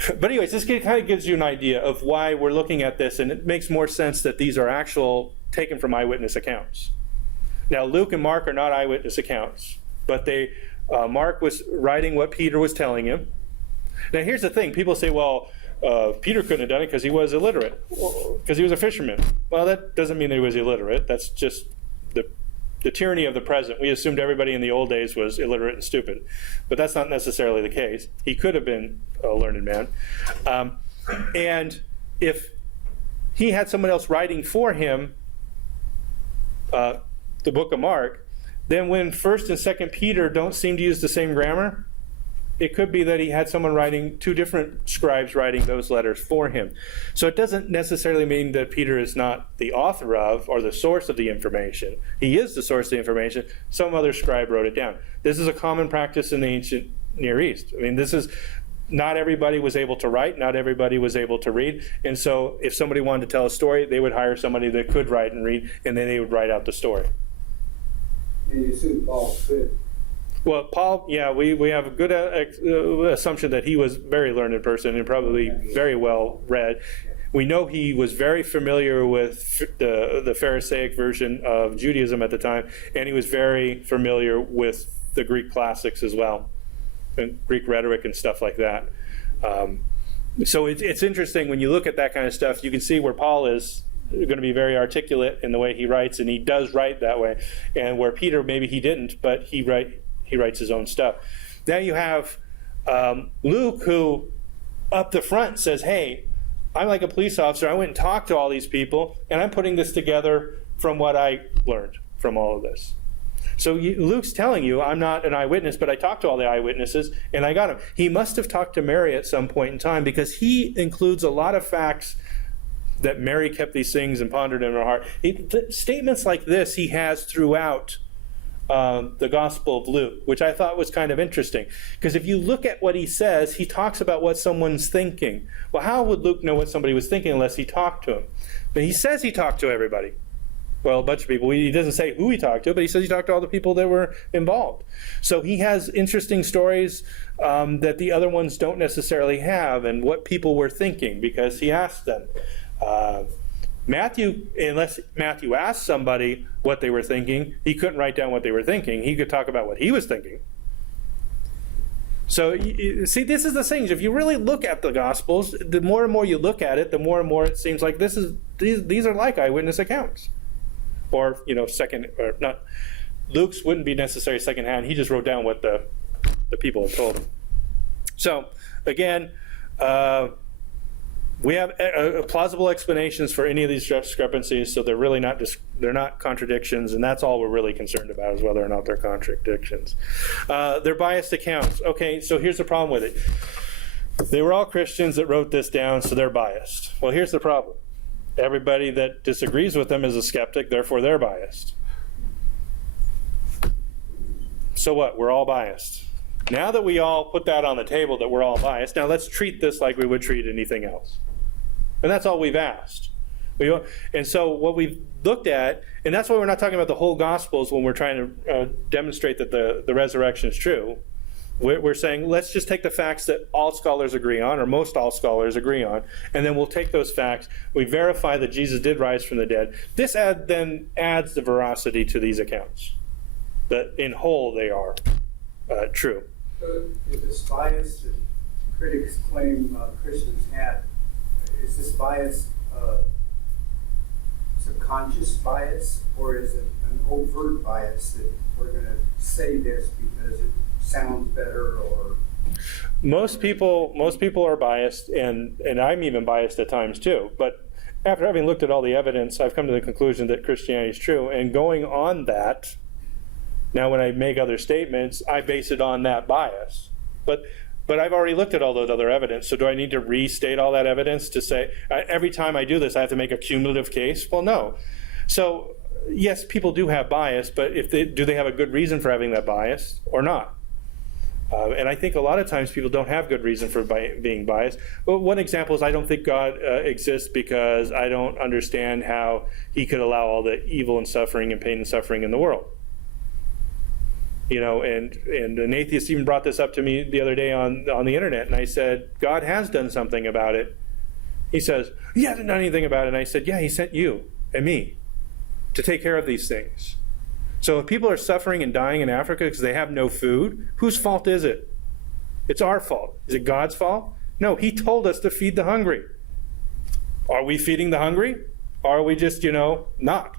tie. But anyways, this kind of gives you an idea of why we're looking at this, and it makes more sense that these are actual taken from eyewitness accounts. Now, Luke and Mark are not eyewitness accounts, but Mark was writing what Peter was telling him. Now, here's the thing. People say, well, Peter couldn't have done it because he was illiterate, because he was a fisherman. Well, that doesn't mean that he was illiterate. That's just the tyranny of the present. We assumed everybody in the old days was illiterate and stupid, but that's not necessarily the case. He could have been a learned man. And if he had someone else writing for him the book of Mark, then when 1st and 2nd Peter don't seem to use the same grammar, it could be that he had someone writing, 2 different scribes writing those letters for him. So it doesn't necessarily mean that Peter is not the author of or the source of the information. He is the source of the information. Some other scribe wrote it down. This is a common practice in the ancient Near East. I mean, not everybody was able to write, not everybody was able to read. And so if somebody wanted to tell a story, they would hire somebody that could write and read, and then they would write out the story. And you assume Paul could. Well, Paul, yeah, we have a good assumption that he was a very learned person and probably very well read. We know he was very familiar with the Pharisaic version of Judaism at the time, and he was very familiar with the Greek classics as well, and Greek rhetoric and stuff like that. So it's interesting when you look at that kind of stuff, you can see where Paul is going to be very articulate in the way he writes, and he does write that way, and where Peter, maybe he didn't, but he writes his own stuff. Now you have Luke, who up the front says, hey, I'm like a police officer. I went and talked to all these people, and I'm putting this together from what I learned from all of this. So Luke's telling you, I'm not an eyewitness, but I talked to all the eyewitnesses, and I got him. He must have talked to Mary at some point in time, because he includes a lot of facts that Mary kept these things and pondered in her heart. Statements like this he has throughout the Gospel of Luke, which I thought was kind of interesting. Because if you look at what he says, he talks about what someone's thinking. Well, how would Luke know what somebody was thinking unless he talked to him? But he says he talked to everybody. Well, a bunch of people. He doesn't say who he talked to, but he says he talked to all the people that were involved. So he has interesting stories that the other ones don't necessarily have, and what people were thinking, because he asked them. Matthew, unless Matthew asked somebody what they were thinking, he couldn't write down what they were thinking. He could talk about what he was thinking. So, see, this is the thing. If you really look at the Gospels, the more and more you look at it, the more and more it seems like these are like eyewitness accounts. Or, Luke's wouldn't be necessarily secondhand. He just wrote down what the people had told him. So, again, we have plausible explanations for any of these discrepancies, so they're really they're not contradictions, and that's all we're really concerned about, is whether or not they're contradictions. They're biased accounts. Okay, so here's the problem with it. They were all Christians that wrote this down, so they're biased. Well, here's the problem. Everybody that disagrees with them is a skeptic, therefore they're biased. So what? We're all biased. Now that we all put that on the table, that we're all biased, now let's treat this like we would treat anything else. And that's all we've asked. And so what we've looked at, and that's why we're not talking about the whole Gospels when we're trying to demonstrate that the resurrection is true. We're saying, let's just take the facts that all scholars agree on, or most all scholars agree on, and then we'll take those facts, we verify that Jesus did rise from the dead. This then adds the veracity to these accounts, that in whole they are true. So is this bias that critics claim Christians have, is this bias subconscious bias, or is it an overt bias that we're going to say this because it sounds better? Or most people are biased, and I'm even biased at times too. But after having looked at all the evidence, I've come to the conclusion that Christianity is true. And going on that, now when I make other statements, I base it on that bias. But I've already looked at all those other evidence. So do I need to restate all that evidence to say every time I do this I have to make a cumulative case? Well, no. So yes, people do have bias, but do they have a good reason for having that bias or not? And I think a lot of times people don't have good reason for being biased. Well, one example is I don't think God exists because I don't understand how he could allow all the evil and suffering and pain and suffering in the world. And an atheist even brought this up to me the other day on the internet, and I said, God has done something about it. He says, he hasn't done anything about it. And I said, yeah, he sent you and me to take care of these things. So if people are suffering and dying in Africa because they have no food, whose fault is it? It's our fault. Is it God's fault? No, he told us to feed the hungry. Are we feeding the hungry? Or are we just, not?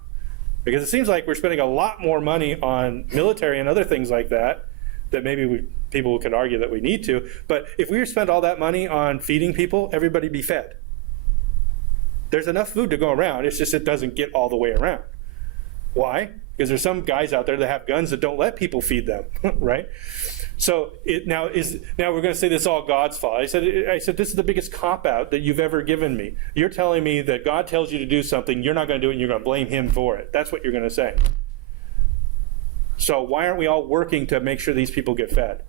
Because it seems like we're spending a lot more money on military and other things like that maybe people could argue that we need to. But if we spent all that money on feeding people, everybody would be fed. There's enough food to go around. It's just it doesn't get all the way around. Why? Because there's some guys out there that have guns that don't let people feed them, right? So now we're going to say this is all God's fault. I said this is the biggest cop-out that you've ever given me. You're telling me that God tells you to do something, you're not going to do it, and you're going to blame him for it. That's what you're going to say. So why aren't we all working to make sure these people get fed?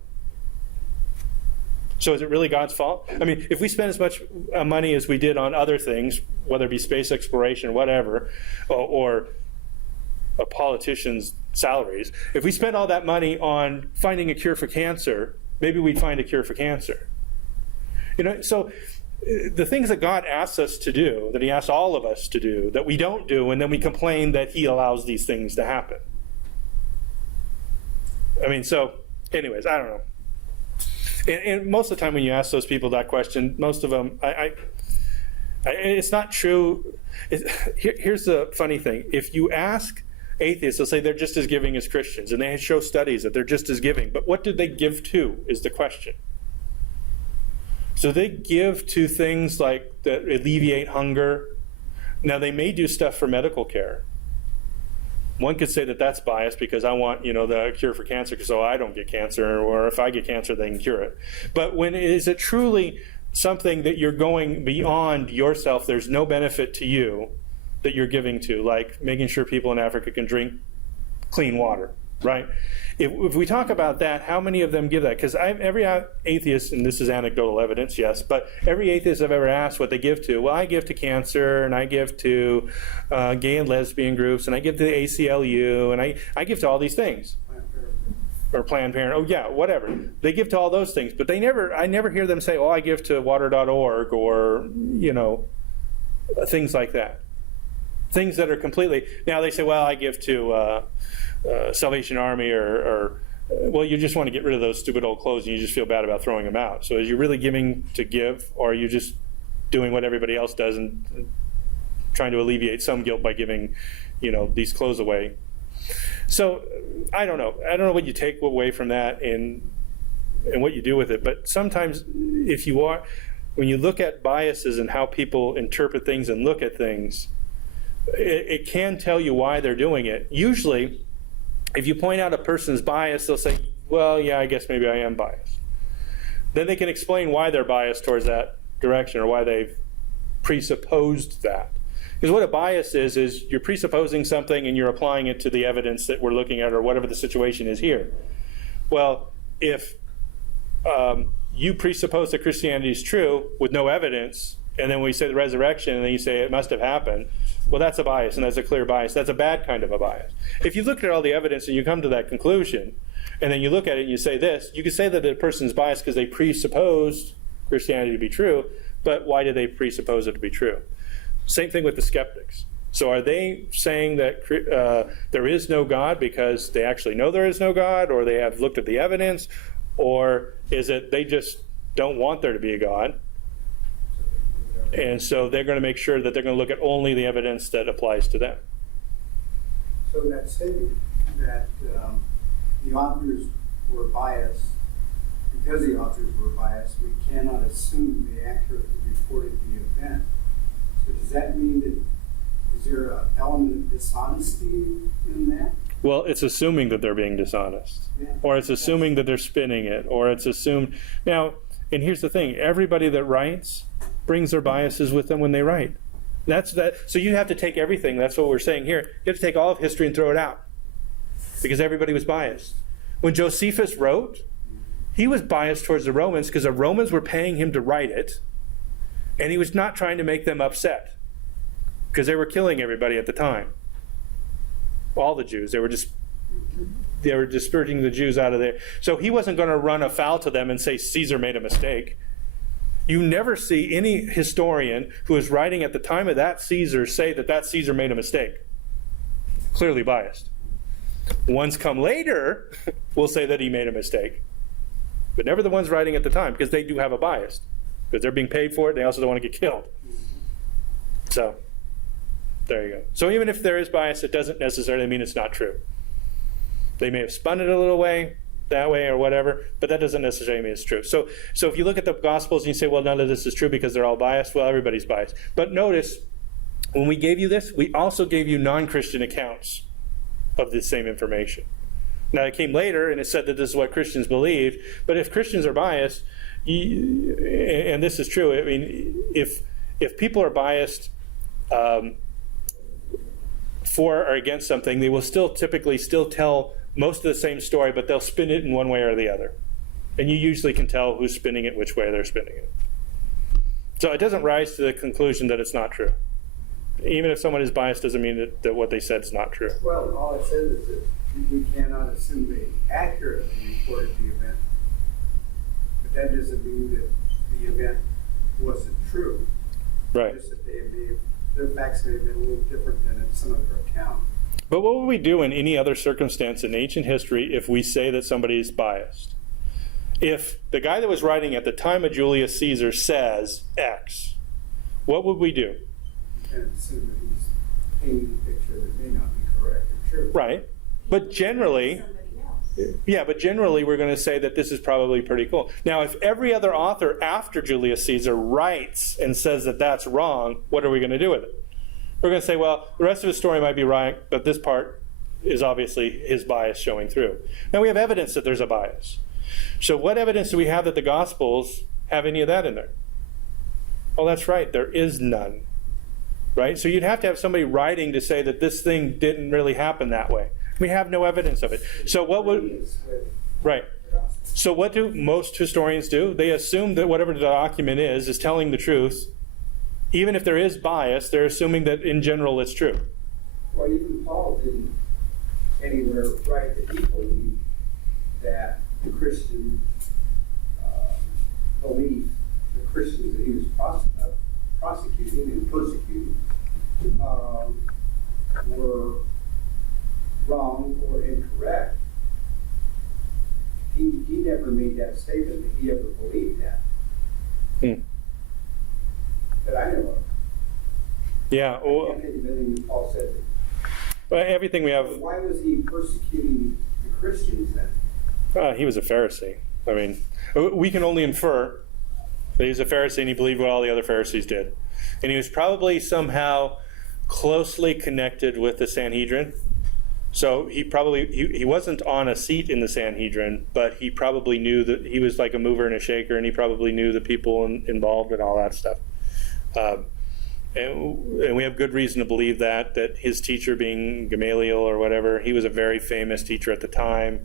So is it really God's fault? I mean, if we spend as much money as we did on other things, whether it be space exploration, whatever, or a politician's salaries, if we spend all that money on finding a cure for cancer, maybe we'd find a cure for cancer. So the things that God asks us to do, that he asks all of us to do, that we don't do, and then we complain that he allows these things to happen. I mean, so anyways, I don't know. And most of the time when you ask those people that question, most of them, it's not true. Here's the funny thing. If you ask atheists, they'll say they're just as giving as Christians, and they show studies that they're just as giving. But what do they give to is the question. So they give to things like that alleviate hunger. Now, they may do stuff for medical care. One could say that that's biased because I want, the cure for cancer so I don't get cancer, or if I get cancer, they can cure it. But when is it truly something that you're going beyond yourself, there's no benefit to you that you're giving to, like making sure people in Africa can drink clean water, right? If we talk about that, how many of them give that? Because every atheist, and this is anecdotal evidence, yes, but every atheist I've ever asked what they give to, well, I give to cancer, and I give to gay and lesbian groups, and I give to the ACLU, and I give to all these things. Or Planned Parenthood, oh yeah, whatever. They give to all those things, but I never hear them say, oh, I give to water.org or, things like that. Things that are completely, now they say, well, I give to Salvation Army or well, you just want to get rid of those stupid old clothes and you just feel bad about throwing them out. So is you really giving to give, or are you just doing what everybody else does and trying to alleviate some guilt by giving, these clothes away? So I don't know. I don't know what you take away from that and what you do with it. But sometimes when you look at biases and how people interpret things and look at things, it can tell you why they're doing it. Usually, if you point out a person's bias, they'll say, well, yeah, I guess maybe I am biased. Then they can explain why they're biased towards that direction or why they've presupposed that. Because what a bias is you're presupposing something and you're applying it to the evidence that we're looking at or whatever the situation is here. Well, if you presuppose that Christianity is true with no evidence, and then we say the resurrection, and then you say it must have happened, well, that's a bias, and that's a clear bias. That's a bad kind of a bias. If you look at all the evidence and you come to that conclusion, and then you look at it and you say this, you could say that the person's biased because they presupposed Christianity to be true, but why did they presuppose it to be true? Same thing with the skeptics. So are they saying that there is no God because they actually know there is no God, or they have looked at the evidence, or is it they just don't want there to be a God? And so they're going to make sure that they're going to look at only the evidence that applies to them. So that statement that the authors were biased, because the authors were biased, we cannot assume they accurately reported the event. So does that mean that, is there an element of dishonesty in that? Well, it's assuming that they're being dishonest. Yeah. Or it's assuming that they're spinning it. Or it's assumed. Now, and here's the thing. Everybody that writes brings their biases with them when they write. That's that. So you have to take everything. That's what we're saying here. You have to take all of history and throw it out. Because everybody was biased. When Josephus wrote, he was biased towards the Romans because the Romans were paying him to write it. And he was not trying to make them upset. Because they were killing everybody at the time. All the Jews. They were dispersing the Jews out of there. So he wasn't going to run afoul to them and say Caesar made a mistake. You never see any historian who is writing at the time of that Caesar say that Caesar made a mistake. Clearly biased. Ones come later will say that he made a mistake. But never the ones writing at the time, because they do have a bias. Because they're being paid for it, they also don't want to get killed. So, there you go. So even if there is bias, it doesn't necessarily mean it's not true. They may have spun it a little way, that way or whatever, but that doesn't necessarily mean it's true. So if you look at the Gospels and you say, well, none of this is true because they're all biased, well, everybody's biased. But notice, when we gave you this, we also gave you non-Christian accounts of the same information. Now, it came later, and it said that this is what Christians believe, but if Christians are biased, and this is true, I mean, if people are biased for or against something, they will typically tell most of the same story, but they'll spin it in one way or the other. And you usually can tell who's spinning it, which way they're spinning it. So it doesn't rise to the conclusion that it's not true. Even if someone is biased doesn't mean that what they said is not true. Well, all it says is that we cannot assume they accurately reported the event. But that doesn't mean that the event wasn't true. Right. Just that their facts may have been a little different than in some of their account. But what would we do in any other circumstance in ancient history if we say that somebody is biased? If the guy that was writing at the time of Julius Caesar says X, what would we do? And assume that he's painting a picture that may not be correct or true. Right. But generally, we're going to say that this is probably pretty cool. Now, if every other author after Julius Caesar writes and says that that's wrong, what are we going to do with it? We're going to say, well, the rest of his story might be right, but this part is obviously his bias showing through. Now, we have evidence that there's a bias. So what evidence do we have that the Gospels have any of that in there? Oh, that's right. There is none. Right? So you'd have to have somebody writing to say that this thing didn't really happen that way. We have no evidence of it. So what would... Right. So what do most historians do? They assume that whatever the document is telling the truth. Even if there is bias, they're assuming that in general it's true. Well, even Paul didn't anywhere write that he believed that the Christian belief, the Christians that he was prosecuting and persecuting, were wrong or incorrect. He never made that statement that he ever believed that. That I know of. Yeah. I can't think of anything that Paul said. Well, everything we have... Why was he persecuting the Christians then? He was a Pharisee. I mean, we can only infer that he was a Pharisee and he believed what all the other Pharisees did. And he was probably somehow closely connected with the Sanhedrin. So he wasn't on a seat in the Sanhedrin, but he probably knew that he was like a mover and a shaker, and he probably knew the people involved and all that stuff. And we have good reason to believe that his teacher being Gamaliel or whatever, he was a very famous teacher at the time.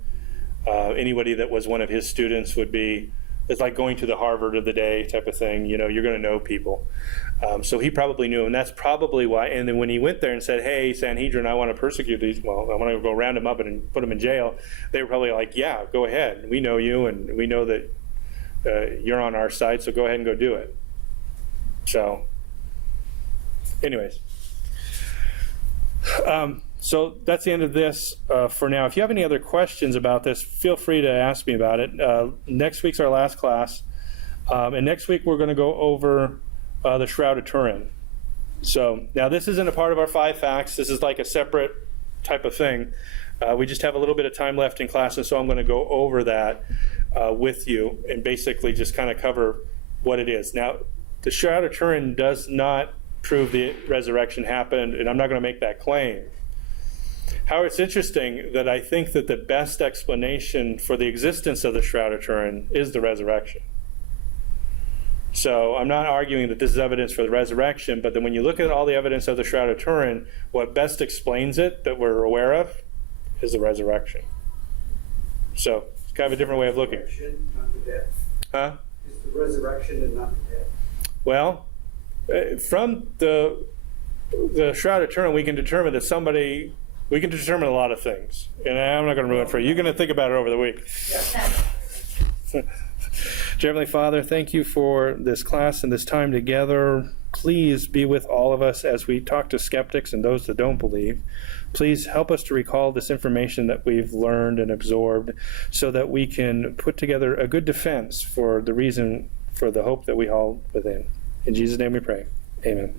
Anybody that was one of his students it's like going to the Harvard of the day type of thing. You know, you're going to know people. So he probably knew, and that's probably why. And then when he went there and said, hey, Sanhedrin, I want to persecute these, I want to go round them up and put them in jail, they were probably like, yeah, go ahead. We know you, and we know that you're on our side, so go ahead and go do it. So, anyways. So that's the end of this for now. If you have any other questions about this, feel free to ask me about it. Next week's our last class. And next week we're going to go over the Shroud of Turin. So now this isn't a part of our 5 facts. This is like a separate type of thing. We just have a little bit of time left in class, and so I'm going to go over that with you and basically just kind of cover what it is. Now, the Shroud of Turin does not prove the resurrection happened, and I'm not going to make that claim. However, it's interesting that I think that the best explanation for the existence of the Shroud of Turin is the resurrection. So I'm not arguing that this is evidence for the resurrection, but then when you look at all the evidence of the Shroud of Turin, what best explains it that we're aware of is the resurrection. So it's kind of a different way of looking. Not the death. Huh? It's the resurrection and not the death. Well, from the Shroud of Turin, we can determine that we can determine a lot of things. And I'm not going to ruin it for you. You're going to think about it over the week. Dear Heavenly Father, thank you for this class and this time together. Please be with all of us as we talk to skeptics and those that don't believe. Please help us to recall this information that we've learned and absorbed so that we can put together a good defense for the reason for the hope that we hold within. In Jesus' name we pray. Amen.